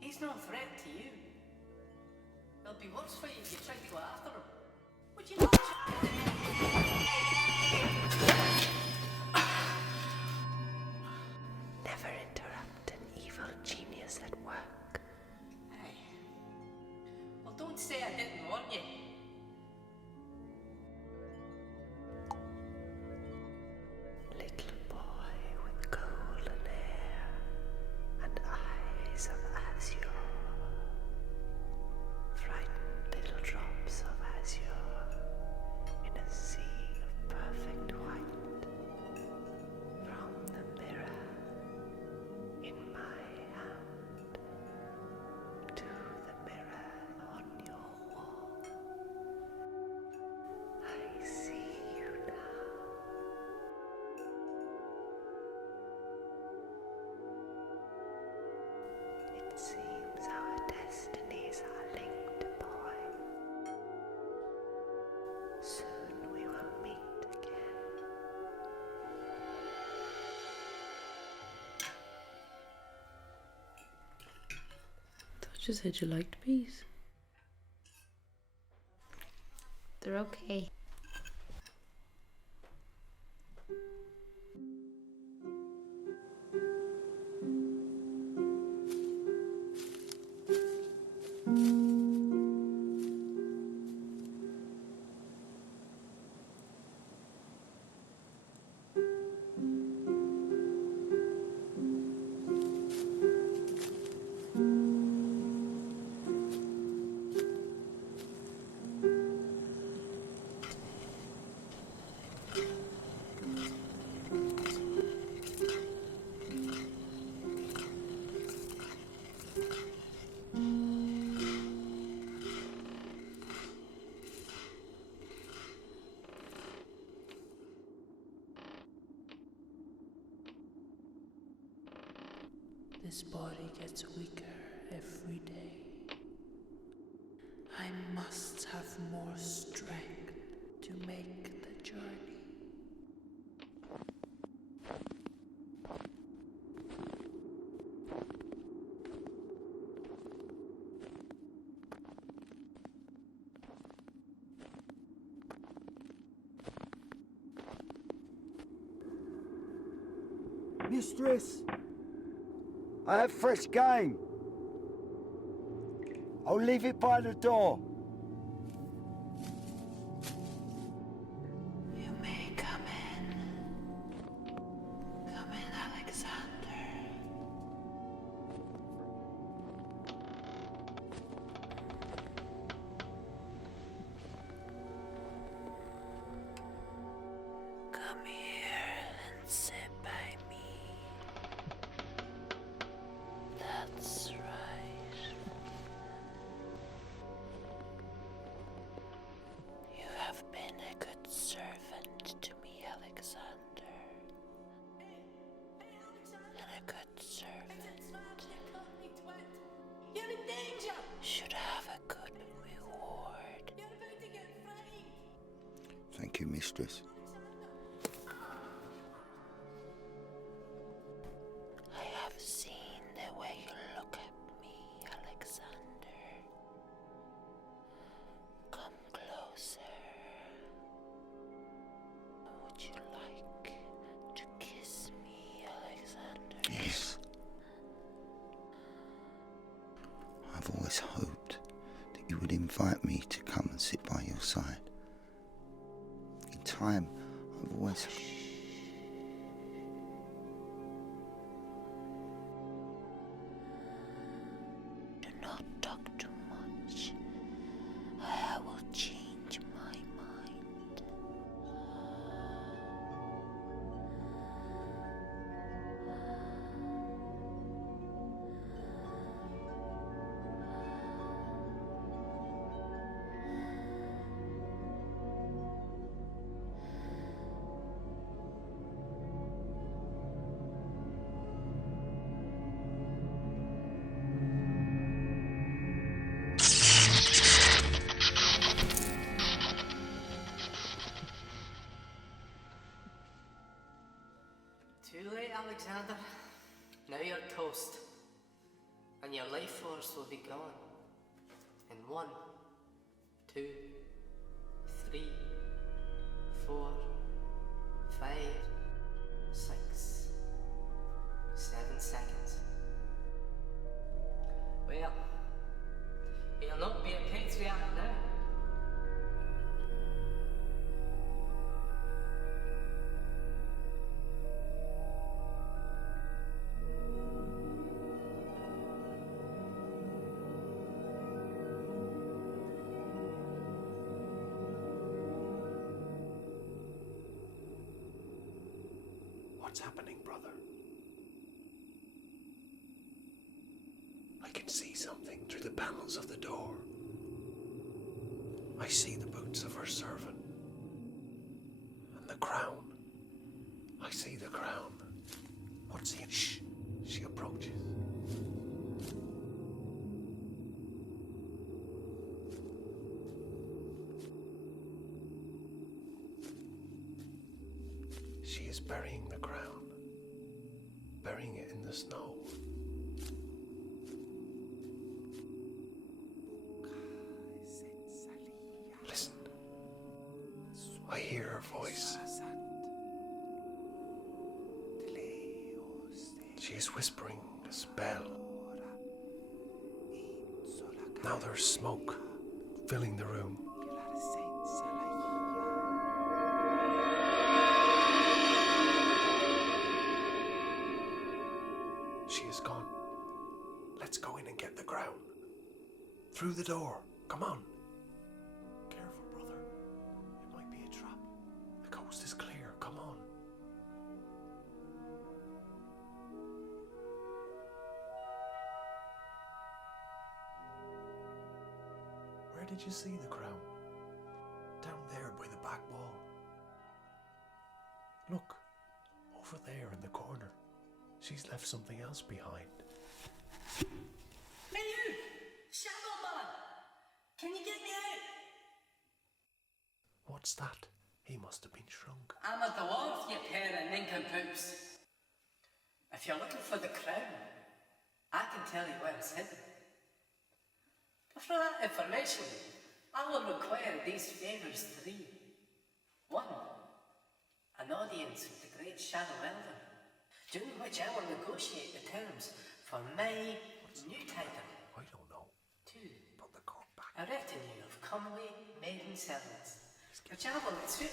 He's no threat to you. It'll be worse for you if you try to go after him. Would you not? Never interrupt an evil genius at work. Hey. Well, don't say I didn't warn you. Little boy with golden hair and eyes of azure. Frightened little drops of azure in a sea of perfect white. From the mirror in my hand to the mirror on your wall. I see you now. It seems our destinies are linked, boy. Soon we will meet again. Thought you said you liked bees. They're okay. This body gets weaker every day. I must have more strength to make the journey. Mistress, I have fresh game. I'll leave it by the door. You may come in. Come in, Alexander. should have a good reward. Thank you, mistress. I have seen the way you look at me, Alexander. Come closer. Would you like to kiss me, Alexander? Yes. I've always hoped that you would invite me to come and sit by your side. In time, I've always... Do not talk too much. I will change my mind. Too late, Alexander. Now you're toast. And your life force will be gone. In 1, 2, 3, 4, 5, 6, 7 seconds. Well, he'll not be a patriarch now. What's happening, brother? I can see something through the panels of the door. I see the boots of her servant. And the crown. I see the crown. What's in? Shh! She approaches. She is burying the crown. Burying it in the snow. Listen. I hear her voice. She is whispering a spell. Now there's smoke filling the room. She is gone. Let's go in and get the crown. Through the door. Come on. Careful, brother. It might be a trap. The coast is clear. Come on. Where did you see the crown? Down there by the back wall. Look. Over there in the corner. She's left something else behind. Hey you! Shadow Man! Can you get me out? What's that? He must have been shrunk. I'm a dwarf, you pair of nincompoops. If you're looking for the crown, I can tell you where it's hidden. But for that information, I will require these favours 3. 1. An audience with the great Shadow Elder, during which I will negotiate the terms for my new title. I don't know. 2. A retinue of comely maiden servants, which I will treat.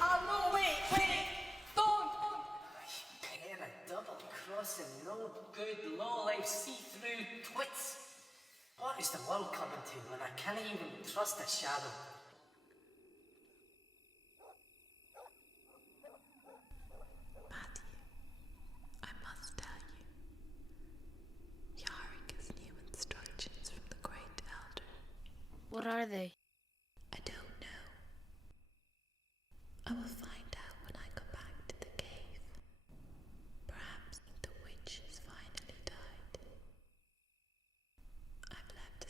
Oh no, wait! Don't! You pair of double-crossing, no good, low-life, see-through twits. What is the world coming to when I can't even trust a shadow? Matthew, I must tell you, Yarick has new instructions from the Great Elder. What are they? I don't know. I will find out when I come back to the cave. Perhaps the witch has finally died. I've left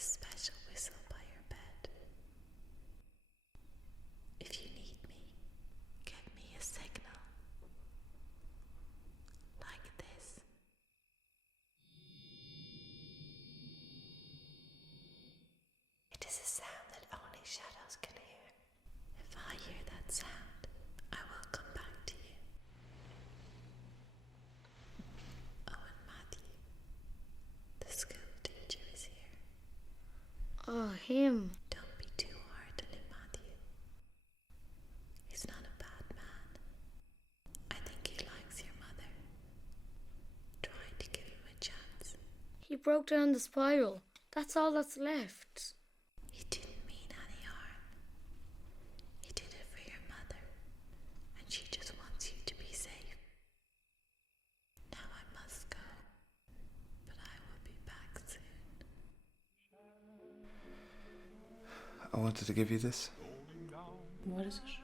is a sound that only shadows can hear. If I hear that sound, I will come back to you. Oh, and Matthew, the school teacher is here. Oh, him. Don't be too hard on him, Matthew. He's not a bad man. I think he likes your mother. Try to give him a chance. He broke down the spiral. That's all that's left. He didn't mean any harm. He did it for your mother, and she just wants you to be safe. Now I must go, but I will be back soon. I wanted to give you this. What is it?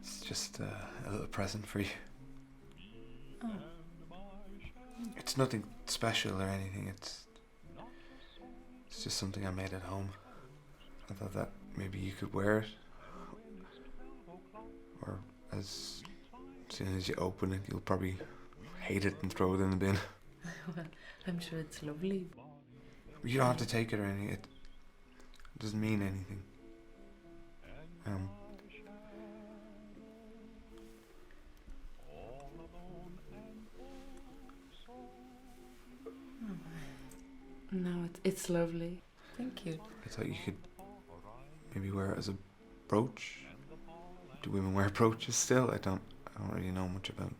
It's just a little present for you. Oh. It's nothing special or anything. It's just something I made at home. I thought that maybe you could wear it, or as soon as you open it, you'll probably hate it and throw it in the bin. Well, I'm sure it's lovely. You don't have to take it or anything. It doesn't mean anything. No, it's lovely. Thank you. I thought you could maybe wear it as a brooch. Do women wear brooches still? I don't really know much about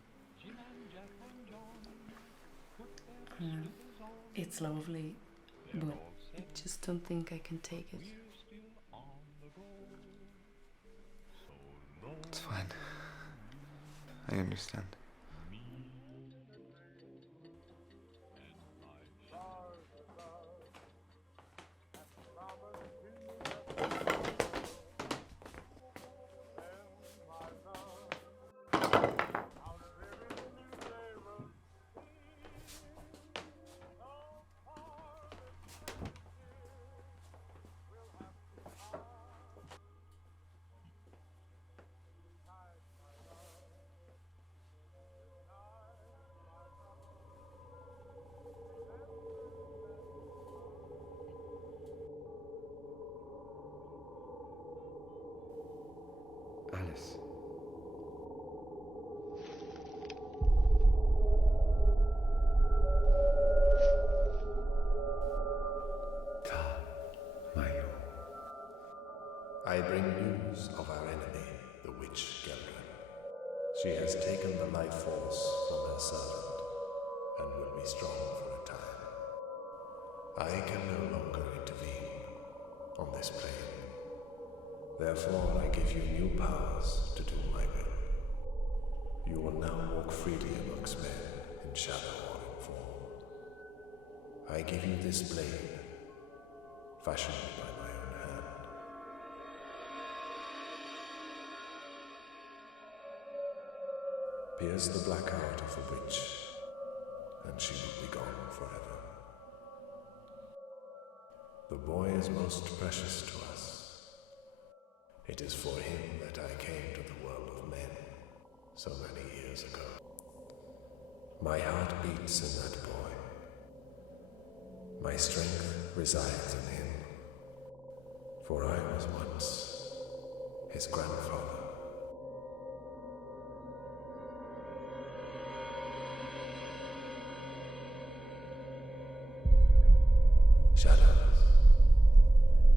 it. It's lovely, but I just don't think I can take it. It's fine. I understand. Alice. I bring news of our enemy, the witch Gelrin. She has taken the life force from her servant and will be strong for a time. I can no longer intervene on this plane. Therefore, I give you new powers to do my will. You will now walk freely amongst men in shadow or in form. I give you this blade, fashioned by my own hand. Pierce the black heart of the witch, and she will be gone forever. The boy is most precious to us. It is for him that I came to the world of men so many years ago. My heart beats in that boy. My strength resides in him, for I was once his grandfather. Shadows,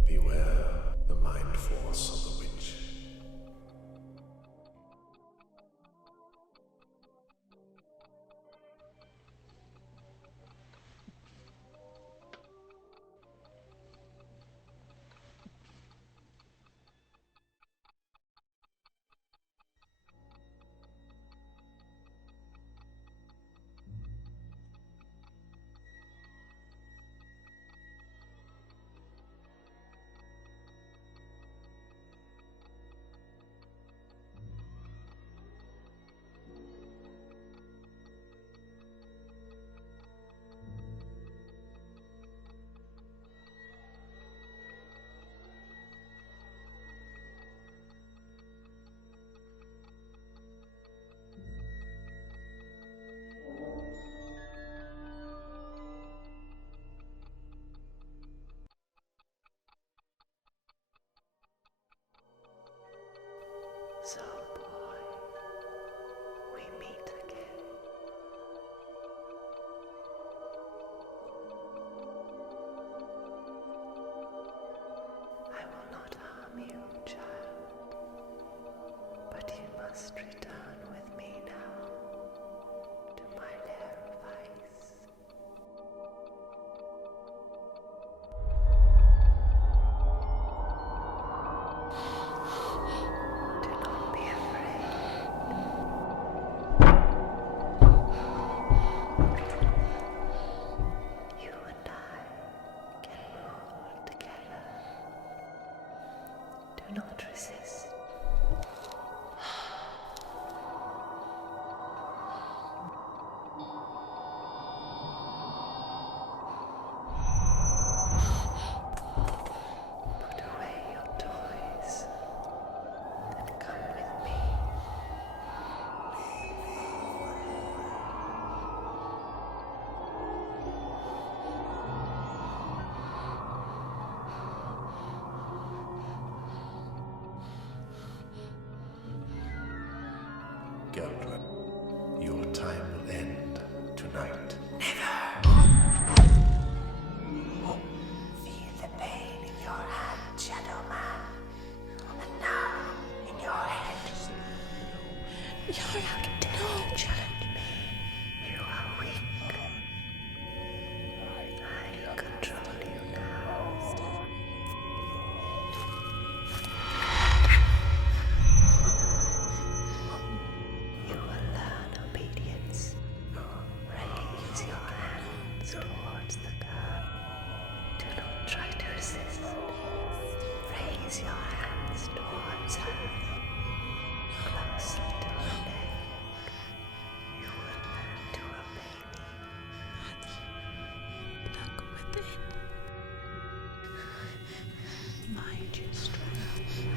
beware the mind force of the witch. Geldren, your time will end tonight. Feel the pain in your hand, Shadow Man. And now, in your head. You're out to challenge me. You are weak. I control you now. You will learn obedience. Raise your hands towards the girl. Do not try to resist. Raise your hands towards her. Closer to her neck. You will learn to obey me. Look within. Mind your strength. Keep you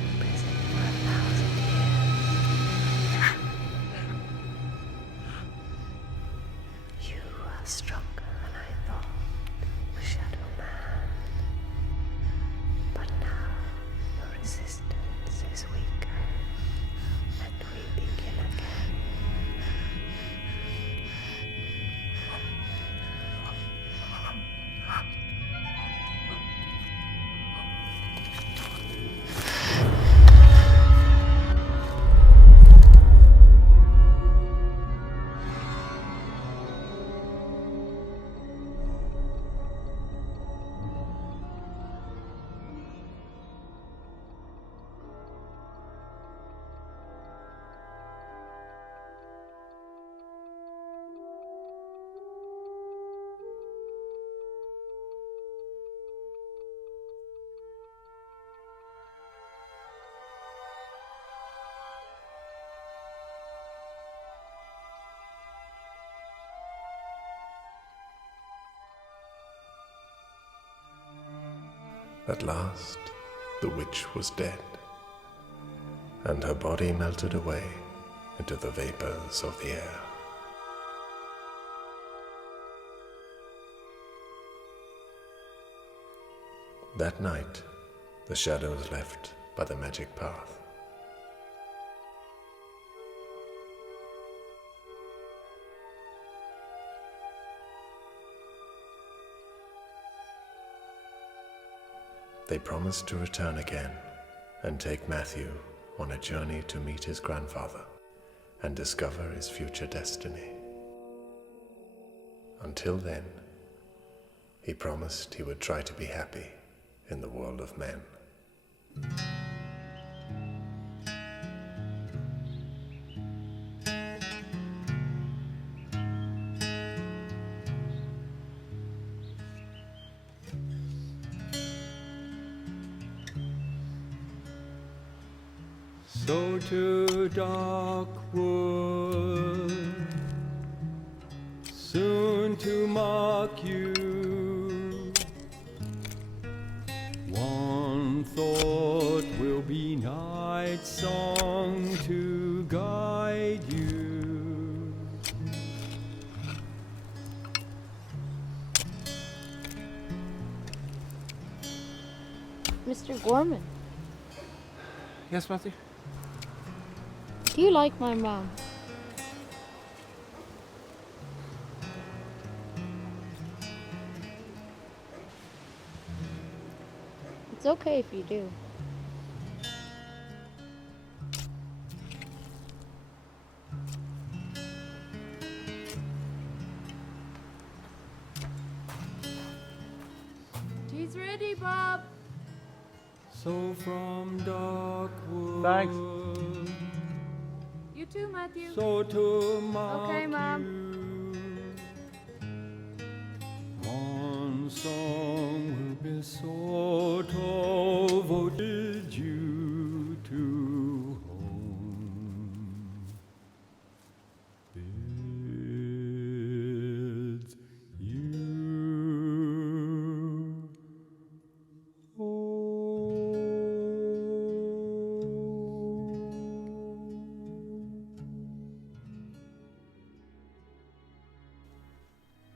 in prison for 1,000 years. You are stronger than I thought, Shadow Man. But now your resistance is weaker, and we begin again. At last, the witch was dead, and her body melted away into the vapors of the air. That night, the shadows left by the magic path. They promised to return again and take Matthew on a journey to meet his grandfather and discover his future destiny. Until then, he promised he would try to be happy in the world of men. So to dark wood, soon to mark you. One thought will be night song to guide you. Mr. Gorman, Yes, Matthew? do you like my mom? It's okay if you do. Tea's ready, Bob. So from dark wood, Thanks. You too, Matthew. so to mark Okay, Mom. you. One song will be sort of voted you to home. Bids you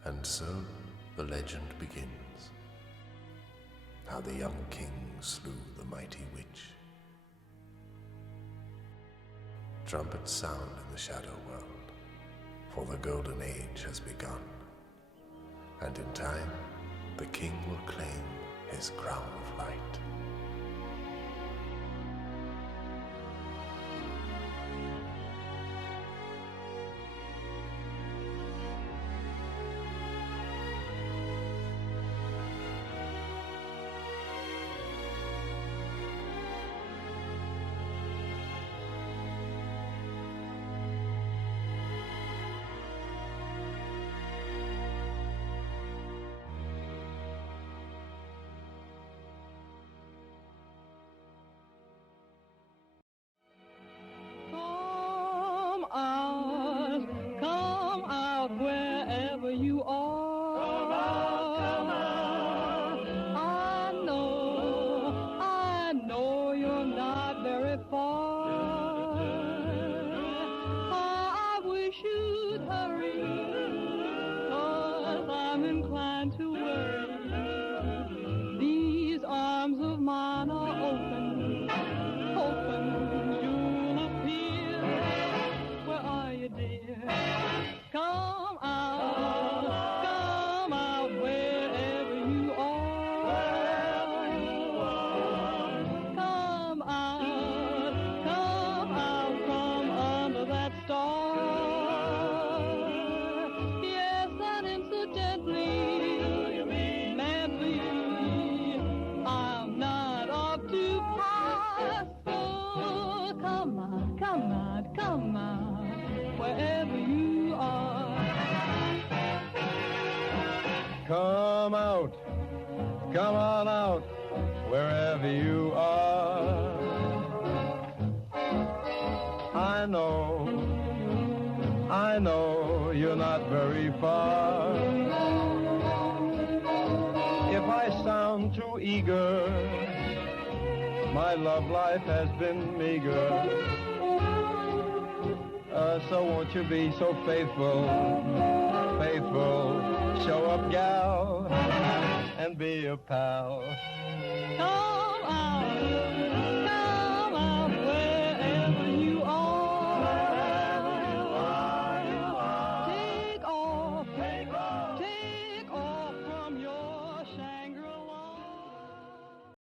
And so the legend begins. How the young king slew the mighty witch. Trumpets sound in the shadow world, for the golden age has begun, and in time the king will claim his crown of light. Come out wherever you are. Come out. I know you're not very far. I wish you'd hurry, 'cause I'm inclined to worry. These arms of mine are open, hoping you'll appear. Where are you, dear? Come out wherever you are. Come out from under that star. Yes, and incidentally, madly, I'm not up to par. So come out, wherever you are. Come on out, wherever you are. I know you're not very far. If I sound too eager, my love life has been meager. So won't you be so faithful, show up, gal, and be a pal. Come out.